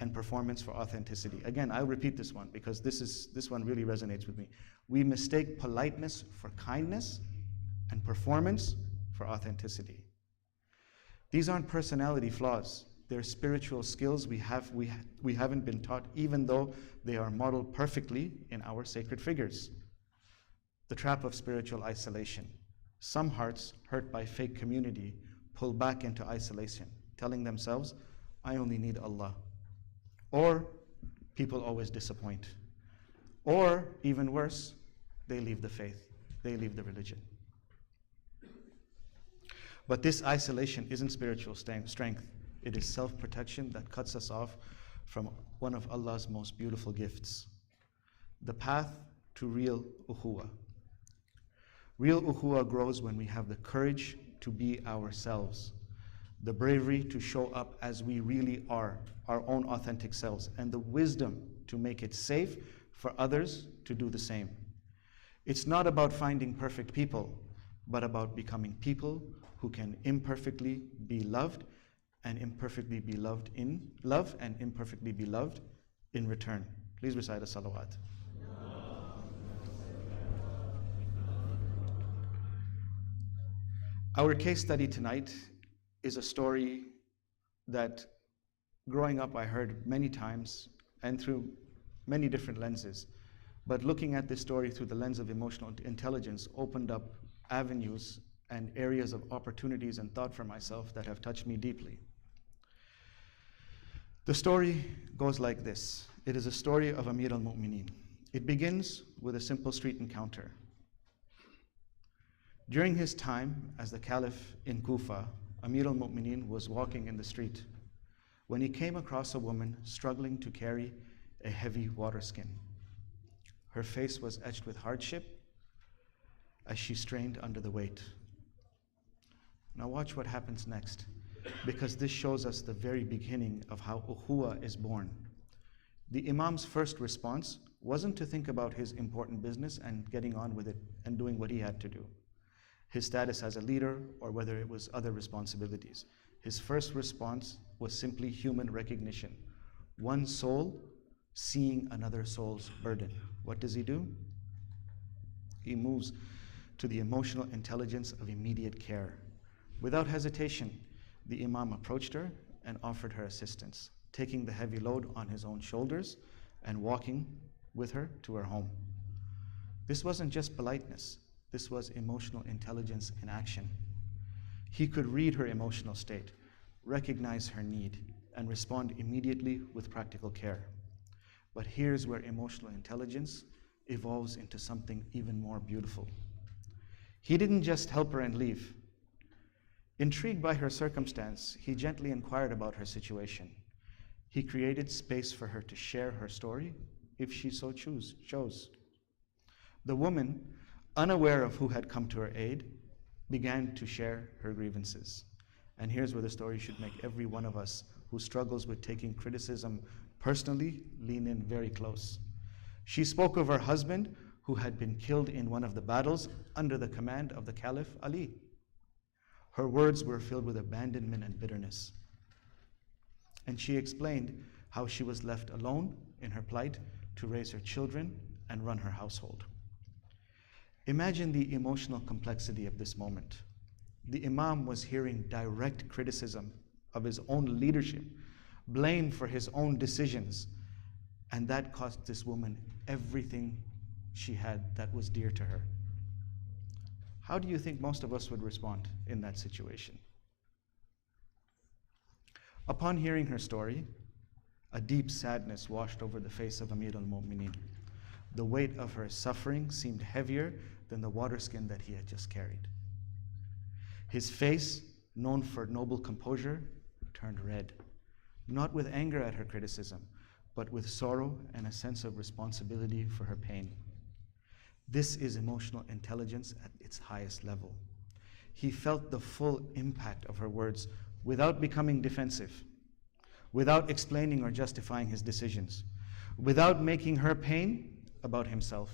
and performance for authenticity. Again, I'll repeat this one because this one really resonates with me. We mistake politeness for kindness and performance for authenticity. These aren't personality flaws. They're spiritual skills we haven't been taught, even though they are modeled perfectly in our sacred figures. The trap of spiritual isolation. Some hearts hurt by fake community pull back into isolation, telling themselves, I only need Allah. Or people always disappoint. Or even worse, they leave the faith, they leave the religion. But this isolation isn't spiritual strength. It is self-protection that cuts us off from one of Allah's most beautiful gifts. The path to real Ukhuwwah. Real Ukhuwwah grows when we have the courage to be ourselves, the bravery to show up as we really are, our own authentic selves, and the wisdom to make it safe for others to do the same. It's not about finding perfect people, but about becoming people who can imperfectly be loved and imperfectly be loved in love and imperfectly be loved in return. Please recite a salawat. Our case study tonight is a story that growing up I heard many times and through many different lenses. But looking at this story through the lens of emotional intelligence opened up avenues and areas of opportunities and thought for myself that have touched me deeply. The story goes like this. It is a story of Amir al-Mu'mineen. It begins with a simple street encounter. During his time as the Caliph in Kufa, Amir al-Mu'mineen was walking in the street when he came across a woman struggling to carry a heavy water skin. Her face was etched with hardship as she strained under the weight. Now watch what happens next, because this shows us the very beginning of how Ukhuwwah is born. The Imam's first response wasn't to think about his important business and getting on with it and doing what he had to do. his status as a leader, or whether it was other responsibilities. His first response was simply human recognition. One soul seeing another soul's burden. What does he do? He moves to the emotional intelligence of immediate care. Without hesitation, the Imam approached her and offered her assistance, taking the heavy load on his own shoulders and walking with her to her home. This wasn't just politeness, this was emotional intelligence in action. He could read her emotional state, recognize her need, and respond immediately with practical care. But here's where emotional intelligence evolves into something even more beautiful. He didn't just help her and leave. Intrigued by her circumstance, he gently inquired about her situation. He created space for her to share her story if she so chose. The woman, unaware of who had come to her aid, began to share her grievances. And here's where the story should make every one of us who struggles with taking criticism personally lean in very close. She spoke of her husband who had been killed in one of the battles under the command of the Caliph Ali. Her words were filled with abandonment and bitterness. And she explained how she was left alone in her plight to raise her children and run her household. Imagine the emotional complexity of this moment. The Imam was hearing direct criticism of his own leadership, blame for his own decisions, and that cost this woman everything she had that was dear to her. How do you think most of us would respond in that situation? Upon hearing her story, a deep sadness washed over the face of Amir al-Mu'mineen. The weight of her suffering seemed heavier than the water skin that he had just carried. His face, known for noble composure, turned red, not with anger at her criticism, but with sorrow and a sense of responsibility for her pain. This is emotional intelligence at its highest level. He felt the full impact of her words without becoming defensive, without explaining or justifying his decisions, without making her pain about himself.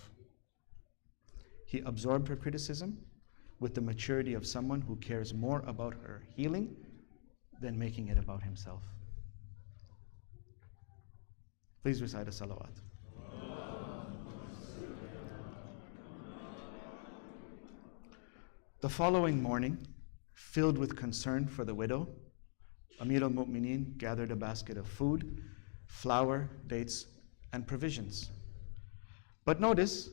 He absorbed her criticism with the maturity of someone who cares more about her healing than making it about himself. Please recite a salawat. The following morning, filled with concern for the widow, Amir al-Mu'mineen gathered a basket of food, flour, dates, and provisions. But notice,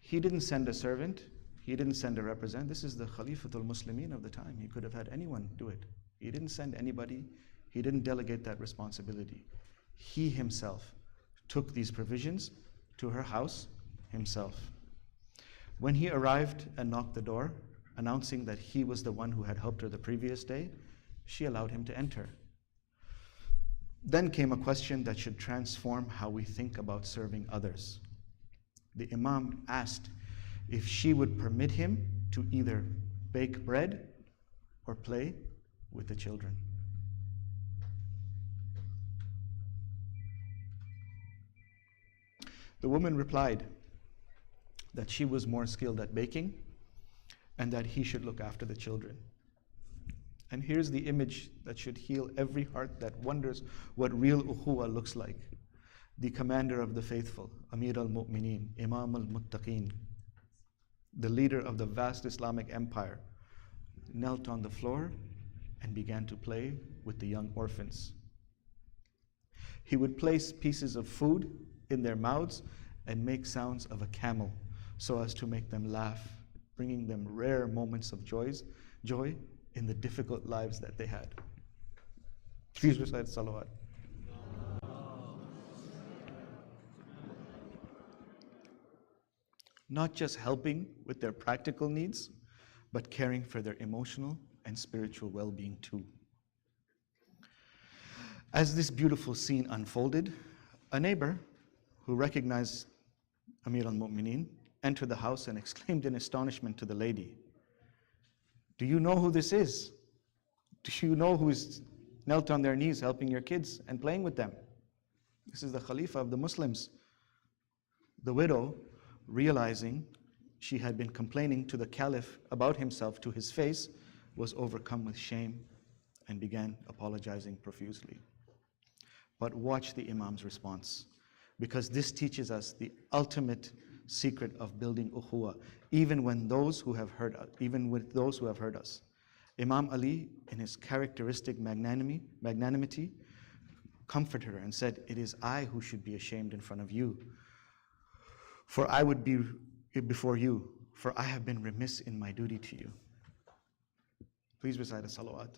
he didn't send a servant, he didn't send a representative. This is the Khalifatul Muslimin of the time. He could have had anyone do it. He didn't send anybody, he didn't delegate that responsibility. He himself took these provisions to her house himself. When he arrived and knocked the door, announcing that he was the one who had helped her the previous day, she allowed him to enter. Then came a question that should transform how we think about serving others. The Imam asked if she would permit him to either bake bread or play with the children. The woman replied that she was more skilled at baking and that he should look after the children. And here's the image that should heal every heart that wonders what real Ukhuwwah looks like. The commander of the faithful, Amir al-Mu'mineen, Imam al-Muttaqeen, the leader of the vast Islamic empire, knelt on the floor and began to play with the young orphans. He would place pieces of food in their mouths and make sounds of a camel so as to make them laugh, bringing them rare moments of joy in the difficult lives that they had. Please recite salawat. Not just helping with their practical needs, but caring for their emotional and spiritual well-being too. As this beautiful scene unfolded, a neighbor who recognized Amir al-Mu'mineen entered the house and exclaimed in astonishment to the lady, "Do you know who this is? Do you know who is knelt on their knees helping your kids and playing with them? This is the Khalifa of the Muslims." The widow, realizing she had been complaining to the caliph about himself to his face, was overcome with shame and began apologizing profusely. But watch the Imam's response, because this teaches us the ultimate secret of building ukhuwah, even with those who have hurt us. Imam Ali, in his characteristic magnanimity, comforted her and said, "It is I who should be ashamed in front of you, for I would be before you, for I have been remiss in my duty to you." Please recite a salawat.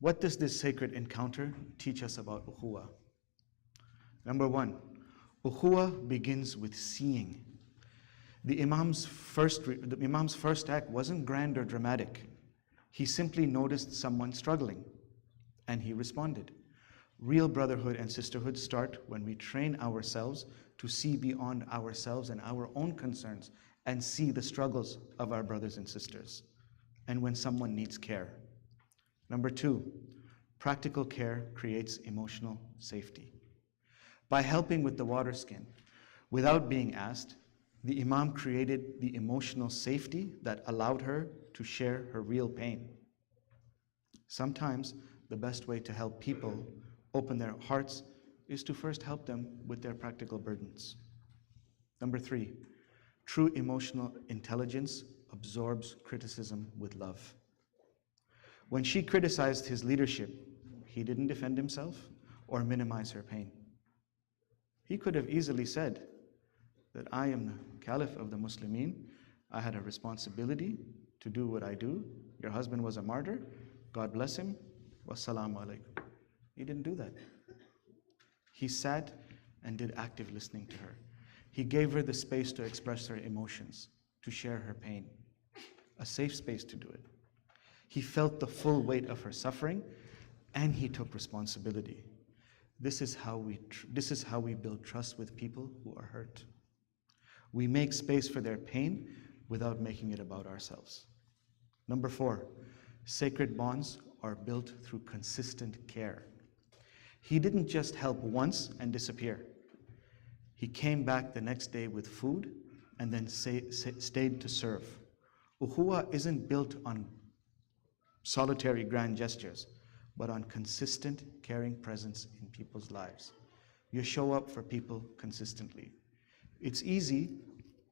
What does this sacred encounter teach us about ukhuwah? Number one, ukhuwah begins with seeing. The Imam's first act wasn't grand or dramatic. He simply noticed someone struggling, and he responded. Real brotherhood and sisterhood start when we train ourselves to see beyond ourselves and our own concerns and see the struggles of our brothers and sisters, and when someone needs care. Number two, practical care creates emotional safety. By helping with the water skin, without being asked, the Imam created the emotional safety that allowed her to share her real pain. Sometimes the best way to help people open their hearts is to first help them with their practical burdens. Number three, true emotional intelligence absorbs criticism with love. When she criticized his leadership, he didn't defend himself or minimize her pain. He could have easily said that I am the Caliph of the Muslimin. I had a responsibility to do what I do. Your husband was a martyr. God bless him. Wassalamu alaikum. He didn't do that. He sat and did active listening to her. He gave her the space to express her emotions, to share her pain, a safe space to do it. He felt the full weight of her suffering, and he took responsibility. This is how we build trust with people who are hurt. We make space for their pain without making it about ourselves. Number four, sacred bonds are built through consistent care. He didn't just help once and disappear. He came back the next day with food and then stayed to serve. Ukhuwah isn't built on solitary grand gestures, but on consistent, caring presence in people's lives. You show up for people consistently. It's easy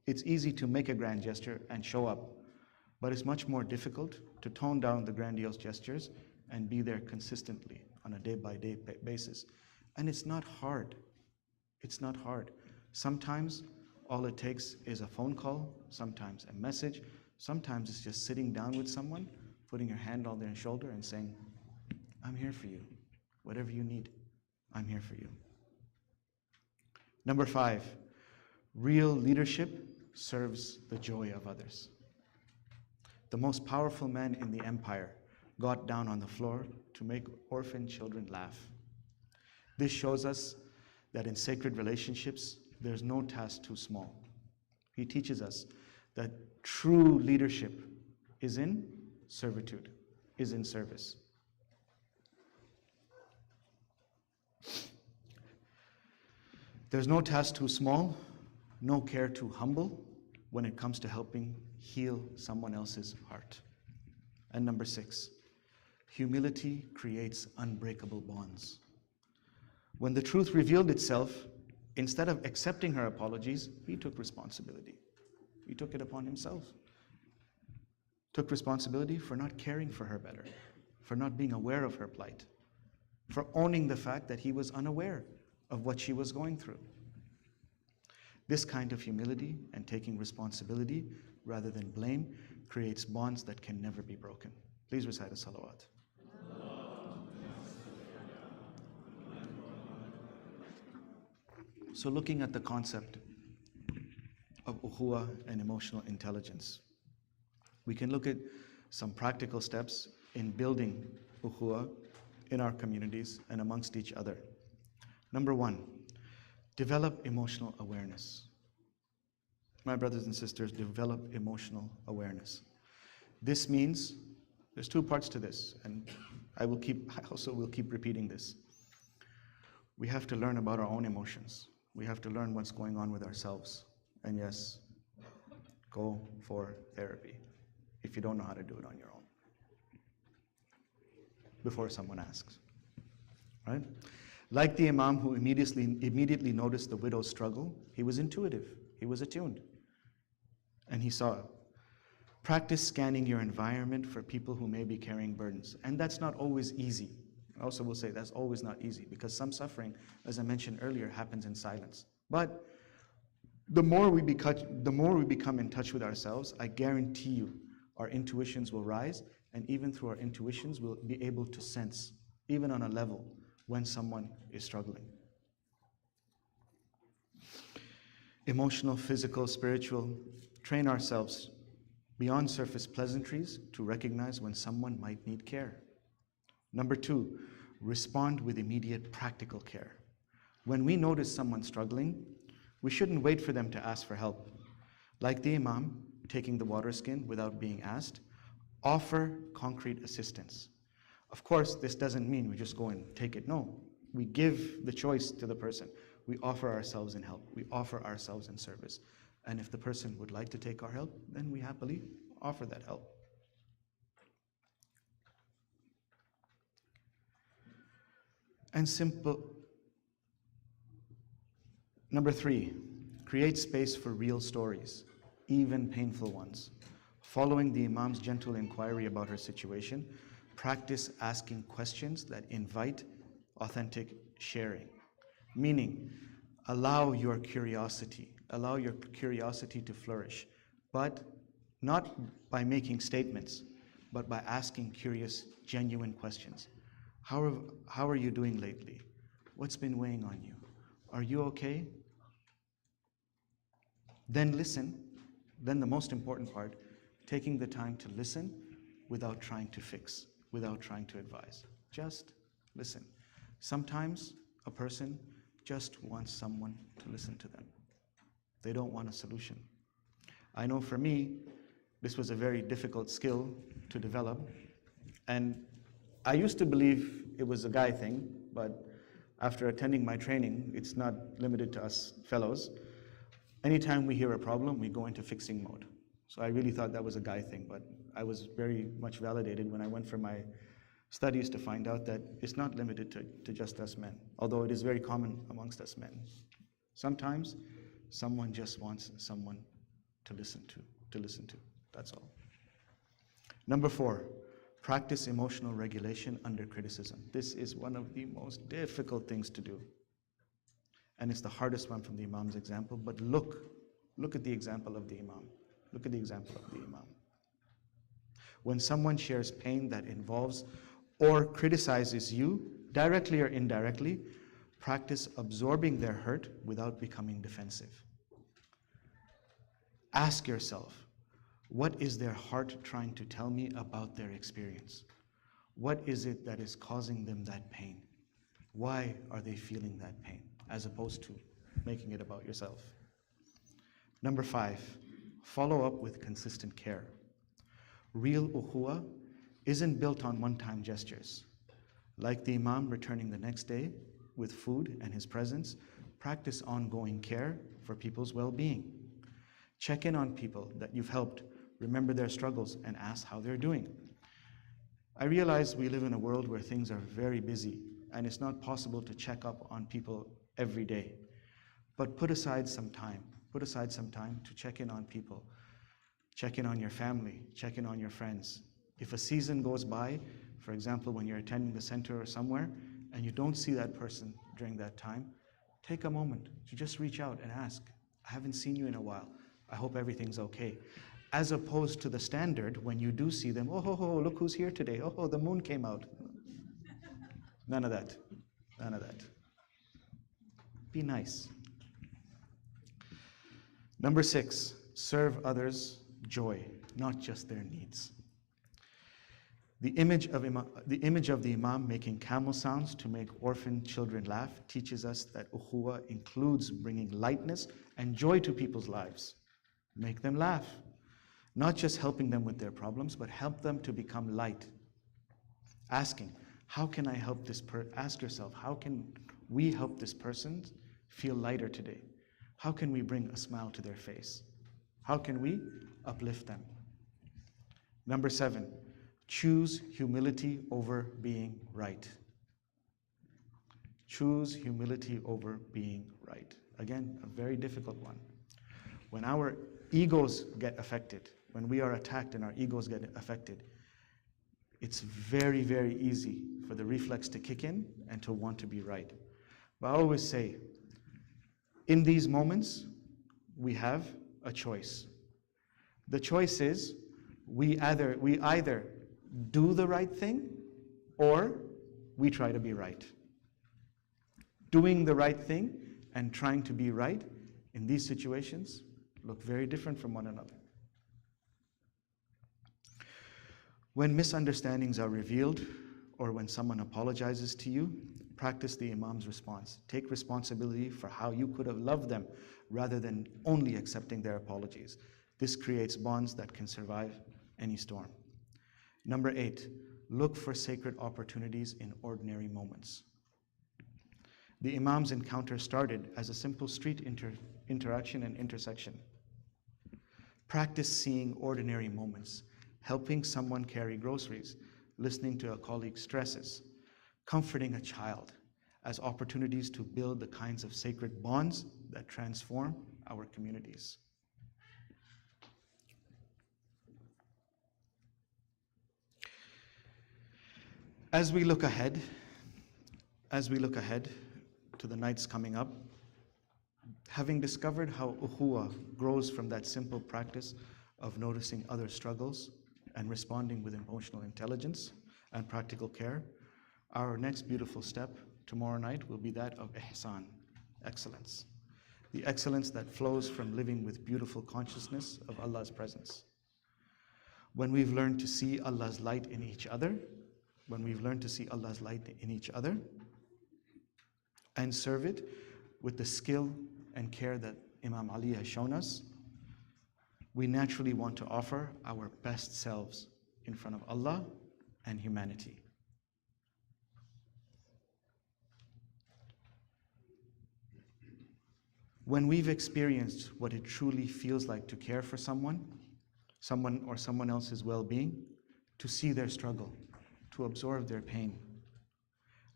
to make a grand gesture and show up, but it's much more difficult to tone down the grandiose gestures and be there consistently on a day-by-day basis. And it's not hard. It's not hard. Sometimes all it takes is a phone call, sometimes a message, sometimes it's just sitting down with someone, putting your hand on their shoulder and saying, I'm here for you. Whatever you need, I'm here for you. Number five, real leadership serves the joy of others. The most powerful man in the empire got down on the floor to make orphan children laugh. This shows us that in sacred relationships, there's no task too small. He teaches us that true leadership is in servitude, is in service. There's no task too small, no care too humble when it comes to helping heal someone else's heart. And number six, humility creates unbreakable bonds. When the truth revealed itself, instead of accepting her apologies, he took responsibility. He took it upon himself. Took responsibility for not caring for her better, for not being aware of her plight, for owning the fact that he was unaware of what she was going through. This kind of humility and taking responsibility rather than blame creates bonds that can never be broken. Please recite a salawat. So looking at the concept of ukhuwah and emotional intelligence, we can look at some practical steps in building ukhuwah in our communities and amongst each other. Number one, develop emotional awareness. My brothers and sisters, develop emotional awareness. This means, there's two parts to this, and I also will keep repeating this. We have to learn about our own emotions. We have to learn what's going on with ourselves. And yes, go for therapy if you don't know how to do it on your own before someone asks, right? Like the Imam who immediately noticed the widow's struggle, he was intuitive, he was attuned, and he saw. Practice scanning your environment for people who may be carrying burdens, and that's not always easy. I also will say that's always not easy because some suffering, as I mentioned earlier, happens in silence. But the more we become in touch with ourselves, I guarantee you, our intuitions will rise, and even through our intuitions, we'll be able to sense, even on a level, when someone is struggling. Emotional, physical, spiritual, train ourselves beyond surface pleasantries to recognize when someone might need care. Number 2, respond with immediate practical care. When we notice someone struggling, we shouldn't wait for them to ask for help. Like the Imam, taking the water skin without being asked, offer concrete assistance. Of course, this doesn't mean we just go and take it. No, we give the choice to the person. We offer ourselves in help. We offer ourselves in service. And if the person would like to take our help, then we happily offer that help. And simple. Number 3, create space for real stories, even painful ones. Following the Imam's gentle inquiry about her situation, practice asking questions that invite authentic sharing. Meaning, allow your curiosity to flourish, but not by making statements, but by asking curious, genuine questions. How are you doing lately? What's been weighing on you? Are you okay? Then listen. Then the most important part, taking the time to listen without trying to fix, without trying to advise. Just listen. Sometimes a person just wants someone to listen to them. They don't want a solution. I know for me, this was a very difficult skill to develop, and I used to believe it was a guy thing, but after attending my training, it's not limited to us fellows. Anytime we hear a problem, we go into fixing mode. So I really thought that was a guy thing, but I was very much validated when I went for my studies to find out that it's not limited to just us men, although it is very common amongst us men. Sometimes someone just wants someone to listen to. That's all. Number 4, practice emotional regulation under criticism. This is one of the most difficult things to do. And it's the hardest one from the Imam's example, but look at the example of the Imam. Look at the example of the Imam. When someone shares pain that involves or criticizes you, directly or indirectly, practice absorbing their hurt without becoming defensive. Ask yourself, what is their heart trying to tell me about their experience? What is it that is causing them that pain? Why are they feeling that pain? As opposed to making it about yourself. Number 5, follow up with consistent care. Real ukhuwwah isn't built on one-time gestures. Like the Imam returning the next day with food and his presence, practice ongoing care for people's well-being. Check in on people that you've helped, remember their struggles, and ask how they're doing. I realize we live in a world where things are very busy, and it's not possible to check up on people every day. But put aside some time to check in on people, check in on your family, check in on your friends. If a season goes by, for example, when you're attending the center or somewhere, and you don't see that person during that time, take a moment to just reach out and ask, I haven't seen you in a while. I hope everything's okay. As opposed to the standard, when you do see them, oh, look who's here today. Oh, the moon came out. None of that. None of that. Be nice. Number 6, serve others joy, not just their needs. The image of the Imam making camel sounds to make orphan children laugh teaches us that ukhuwwah includes bringing lightness and joy to people's lives. Make them laugh. Not just helping them with their problems, but help them to become light. Asking, how can I help this person? Ask yourself, we help this person feel lighter today? How can we bring a smile to their face? How can we uplift them? Number 7, choose humility over being right. Choose humility over being right. Again, a very difficult one. When our egos get affected, when we are attacked and our egos get affected, it's very, very easy for the reflex to kick in and to want to be right. But I always say, in these moments, we have a choice. The choice is we either do the right thing or we try to be right. Doing the right thing and trying to be right in these situations look very different from one another. When misunderstandings are revealed or when someone apologizes to you, practice the Imam's response. Take responsibility for how you could have loved them rather than only accepting their apologies. This creates bonds that can survive any storm. Number 8, look for sacred opportunities in ordinary moments. The Imam's encounter started as a simple street interaction and intersection. Practice seeing ordinary moments, helping someone carry groceries, listening to a colleague's stresses, comforting a child as opportunities to build the kinds of sacred bonds that transform our communities. As we look ahead to the nights coming up, having discovered how Ukhuwwah grows from that simple practice of noticing other struggles and responding with emotional intelligence and practical care, our next beautiful step tomorrow night will be that of ihsan, excellence. The excellence that flows from living with beautiful consciousness of Allah's presence. When we've learned to see Allah's light in each other, and serve it with the skill and care that Imam Ali has shown us, we naturally want to offer our best selves in front of Allah and humanity. When we've experienced what it truly feels like to care for someone or someone else's well-being, to see their struggle, to absorb their pain,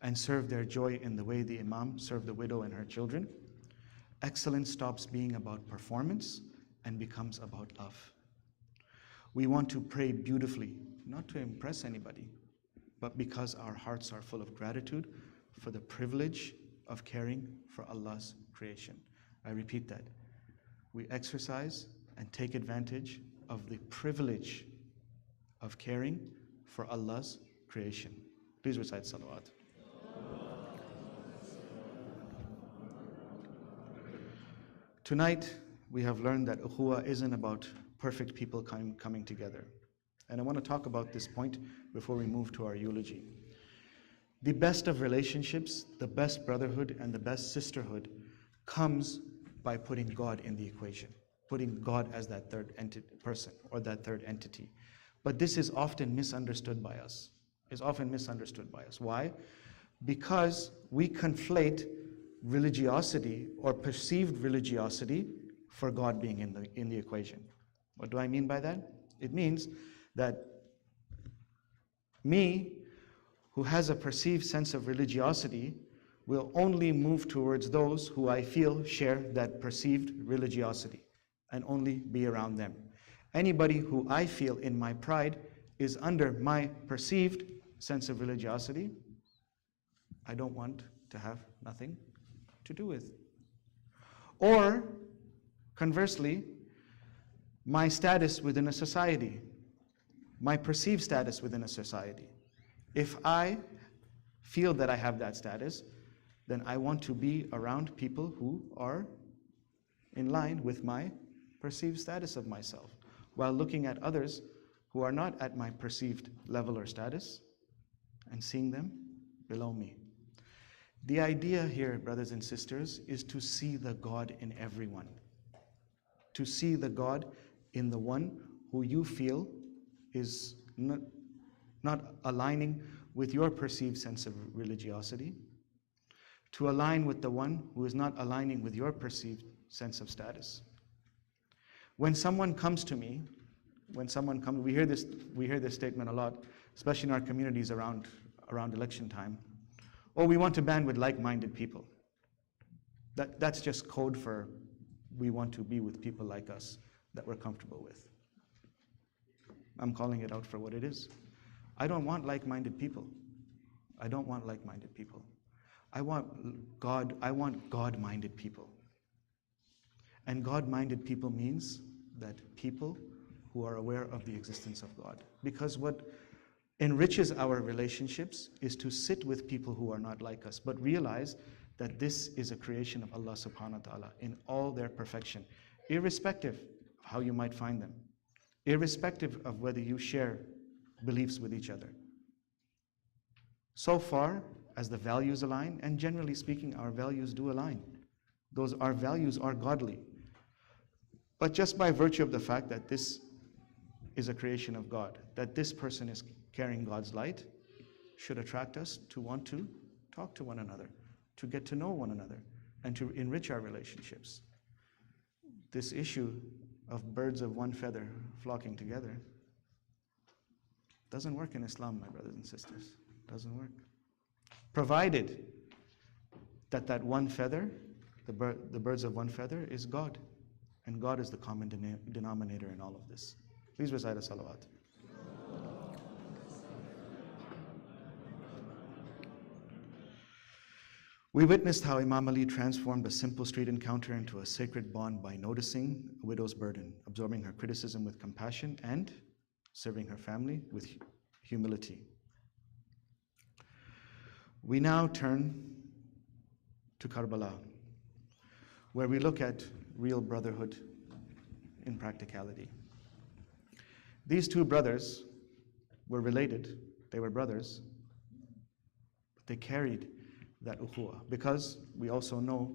and serve their joy in the way the Imam served the widow and her children, excellence stops being about performance and becomes about love. We want to pray beautifully, not to impress anybody, but because our hearts are full of gratitude for the privilege of caring for Allah's creation. I repeat that. We exercise and take advantage of the privilege of caring for Allah's creation. Please recite salawat. Tonight, we have learned that Ukhuwwah isn't about perfect people coming together. And I want to talk about this point before we move to our eulogy. The best of relationships, the best brotherhood, and the best sisterhood comes by putting God in the equation, putting God as that third person or that third entity. But this is often misunderstood by us. Why? Because we conflate religiosity or perceived religiosity for God being in the equation. What do I mean by that? It means that me, who has a perceived sense of religiosity, will only move towards those who I feel share that perceived religiosity and only be around them. Anybody who I feel in my pride is under my perceived sense of religiosity, I don't want to have nothing to do with. Or, conversely, my status within a society, my perceived status within a society. If I feel that I have that status, then I want to be around people who are in line with my perceived status of myself, while looking at others who are not at my perceived level or status and seeing them below me. The idea here, brothers and sisters, is to see the God in everyone. To see the God in the one who you feel is not aligning with your perceived sense of religiosity. to align with the one who is not aligning with your perceived sense of status. When someone comes to me, we hear this statement a lot, especially in our communities around election time. Oh, we want to band with like-minded people. That's just code for we want to be with people like us that we're comfortable with. I'm calling it out for what it is. I don't want like-minded people. I don't want like-minded people. I want God-minded people. And God-minded people means that people who are aware of the existence of God. Because what enriches our relationships is to sit with people who are not like us, but realize that this is a creation of Allah subhanahu wa ta'ala in all their perfection, irrespective of how you might find them, irrespective of whether you share beliefs with each other. So far as the values align, and generally speaking, our values do align. Our values are godly. But just by virtue of the fact that this is a creation of God, that this person is carrying God's light, should attract us to want to talk to one another, to get to know one another, and to enrich our relationships. This issue of birds of one feather flocking together doesn't work in Islam, my brothers and sisters. Doesn't work. Provided that one feather, the birds of one feather, is God. And God is the common denominator in all of this. Please recite a salawat. We witnessed how Imam Ali transformed a simple street encounter into a sacred bond by noticing a widow's burden, absorbing her criticism with compassion, and serving her family with humility. We now turn to Karbala, where we look at real brotherhood in practicality. These two brothers were related, they were brothers, but they carried that ukhuwwah, because we also know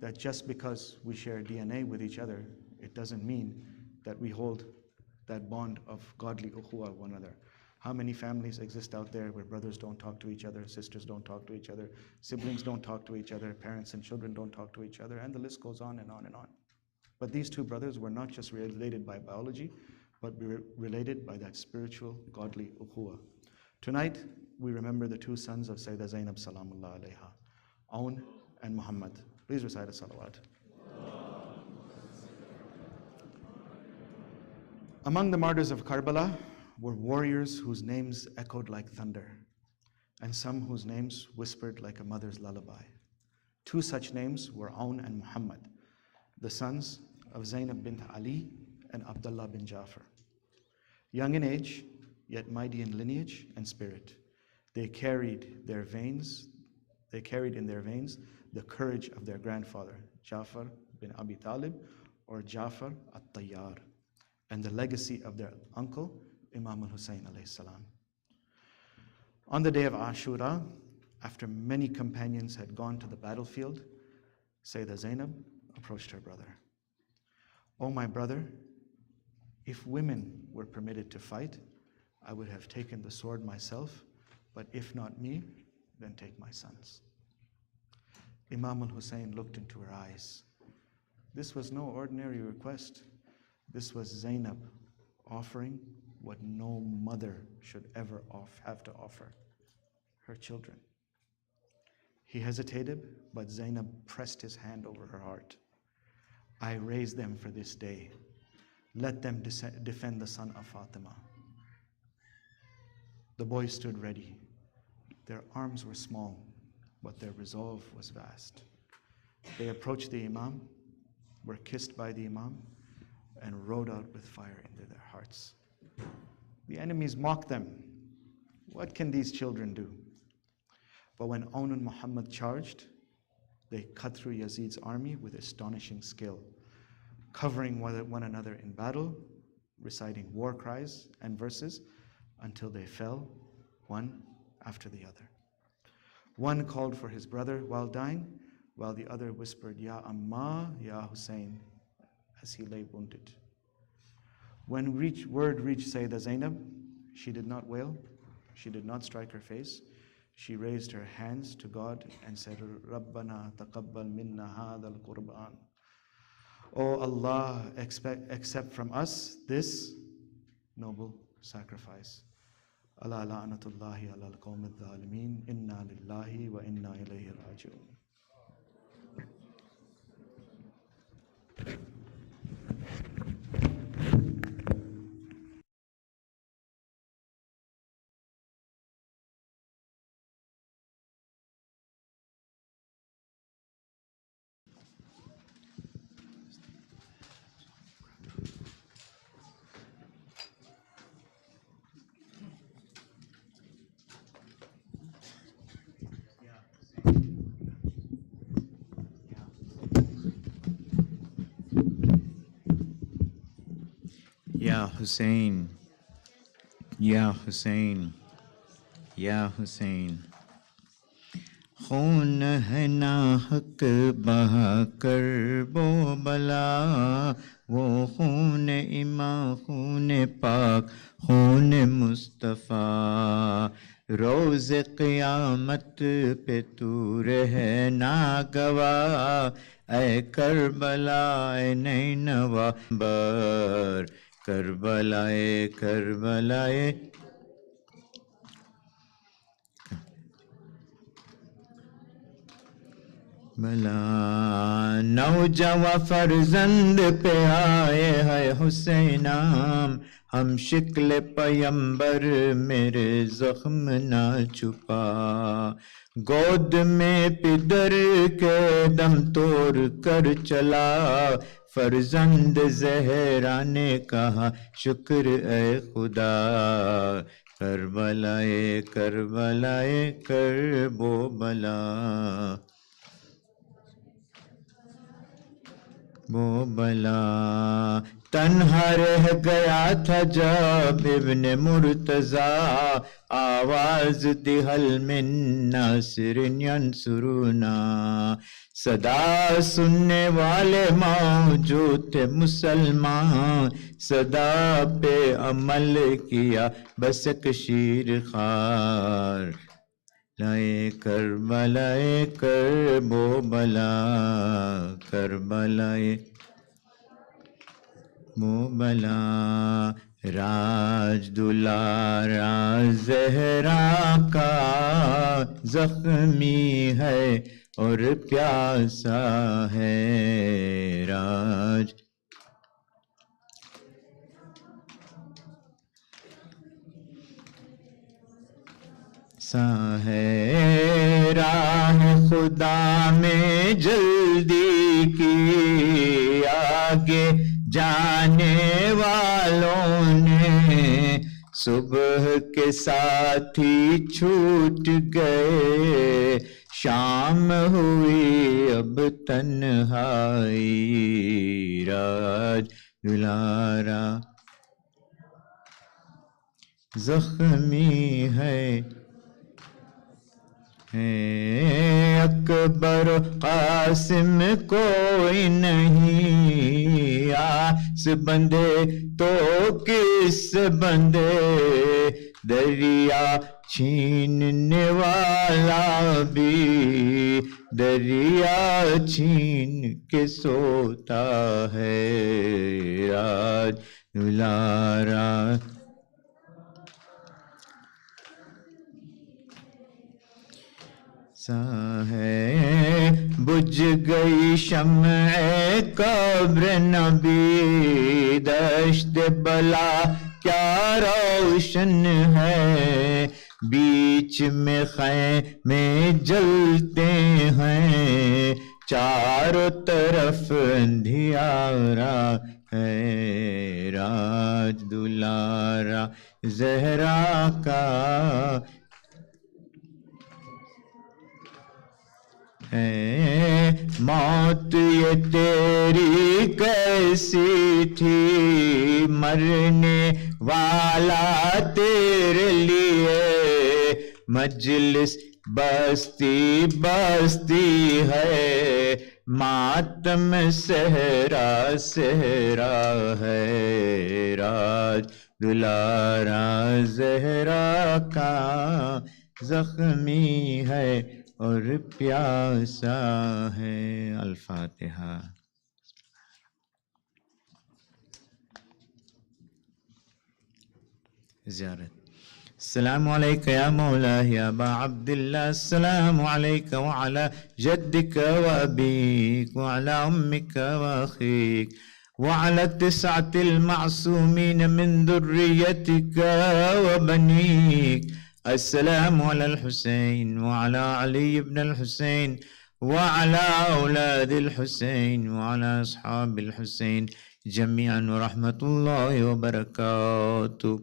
that just because we share DNA with each other, it doesn't mean that we hold that bond of godly ukhuwwah one another. How many families exist out there where brothers don't talk to each other, sisters don't talk to each other, siblings don't talk to each other, parents and children don't talk to each other, and the list goes on and on and on. But these two brothers were not just related by biology, but related by that spiritual, godly ukhuwwah. Tonight, we remember the two sons of Sayyidah Zainab Salamullah alayha, Aun and Muhammad. Please recite a salawat. Among the martyrs of Karbala were warriors whose names echoed like thunder, and some whose names whispered like a mother's lullaby. Two such names were Aun and Muhammad, the sons of Zainab bint Ali and Abdullah bin Jafar. Young in age, yet mighty in lineage and spirit, they carried in their veins the courage of their grandfather, Jafar bin Abi Talib, or Jafar at-Tayyar, and the legacy of their uncle, Imam al-Hussein alayhi salam. On the day of Ashura, after many companions had gone to the battlefield, Sayyidah Zainab approached her brother. "Oh, my brother, if women were permitted to fight, I would have taken the sword myself, but if not me, then take my sons." Imam al-Hussein looked into her eyes. This was no ordinary request. This was Zainab offering what no mother should ever have to offer her children. He hesitated, but Zainab pressed his hand over her heart. "I raised them for this day. Let them defend the son of Fatima." The boys stood ready. Their arms were small, but their resolve was vast. They approached the Imam, were kissed by the Imam, and rode out with fire into their hearts. The enemies mocked them. What can these children do? But when Aun and Muhammad charged, they cut through Yazid's army with astonishing skill, covering one another in battle, reciting war cries and verses until they fell, one after the other. One called for his brother while dying, while the other whispered, "Ya Amma, Ya Hussein," as he lay wounded. When word reached Sayyidah Zainab, she did not wail, she did not strike her face, she raised her hands to God and said, Rabbana taqabbal minna hadha al-Qurban. O Allah, accept from us this noble sacrifice. Ala la'natullahi ala al-qawm al-zalimin, inna lillahi wa inna ilayhi raji'un. Ya Hussein, Ya Hussein, Ya Hussein. خون ہے ناحق بہا کربو بلا، وہ خون امام، خون پاک، خون مصطفیٰ. روز قیامت پہ تو رہے ناگواہ، اے کربلا اے نینوا بر. کربلا اے کربلا اے بلا. نوجوان فرزند پہ آئے ہے حسینام، ہم شکل پیمبر میرے زخم نہ چھپا. گود میں پدر کے دم توڑ کر چلا، فرزند زہرا نے کہا شکر اے خدا. کربلا اے کربلا اے کربو بلا. وہ بلا تنہا رہ گیا تھا جب ابن مرتضیٰ، آواز دی حل من ناصر ینصرنا. صدا سننے والے موجود تھے مسلمان، صدا پہ عمل کیا بس ایک شیر خوار. لائے کربلا کربو بلا. کربلا بو بلا. راج دلارا زہرا کا زخمی ہے اور پیاسا ہے. راج سا ہے. راہ خدا میں جلدی کی، آگے جانے والوں نے صبح کے ساتھ ہی چھوٹ گئے. شام ہوئی اب تنہائی، راج دلارا زخمی ہے. اکبر قاسم کوئی نہیں، آس بندے تو کس بندے. دریا چھیننے والا بھی دریا چھین کے سوتا ہے. راج دلارا ہے. بجھ گئی شمع قبر نبی، دشت بلا کیا روشن ہے. بیچ میں خیمے جلتے ہیں، چاروں طرف اندھیارا ہے. راج دلارا زہرا کا ہے. موت یہ تیری کیسی تھی، مرنے والا تیرے لیے. مجلس بستی بستی ہے، ماتم صحرا صحرا ہے. راج دلارا زہرا کا زخمی ہے اور پیاسا ہے. الفاتحہ. زیارت. السلام عليك يا مولاي يا أبا عبد الله. السلام عليك وعلى جدك وأبيك وعلى أمك وأخيك وعلى 9 المعصومين من ذريتك وبنيك. السلام على الحسين وعلى علي بن الحسين وعلى أولاد الحسين وعلى أصحاب الحسين جميعا ورحمة الله وبركاته.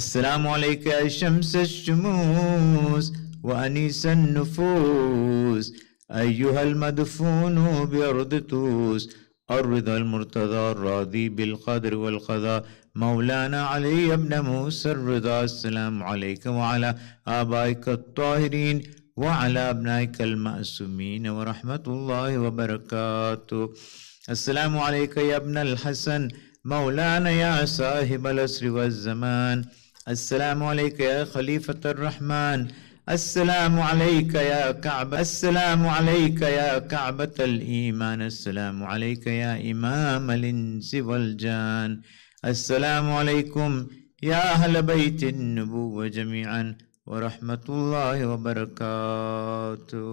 السلام عليك يا شمس الشموس وأنيس النفوس أيها المدفون بأرض توس الرضا المرتضى الراضي بالقدر والقضاء مولانا علي بن موسى الرضا. السلام عليك وعلى آبائك الطاهرين وعلى أبنائك المعصومين ورحمة الله وبركاته. السلام عليك يا ابن الحسن مولانا يا صاحب العصر والزمان. السلام عليك يا خليفة الرحمن. السلام عليك يا كعبة. السلام عليك يا كعبة الإيمان. السلام عليك يا إمام الإنس والجان. السلام عليكم يا أهل بيت النبوة جميعا ورحمة الله وبركاته.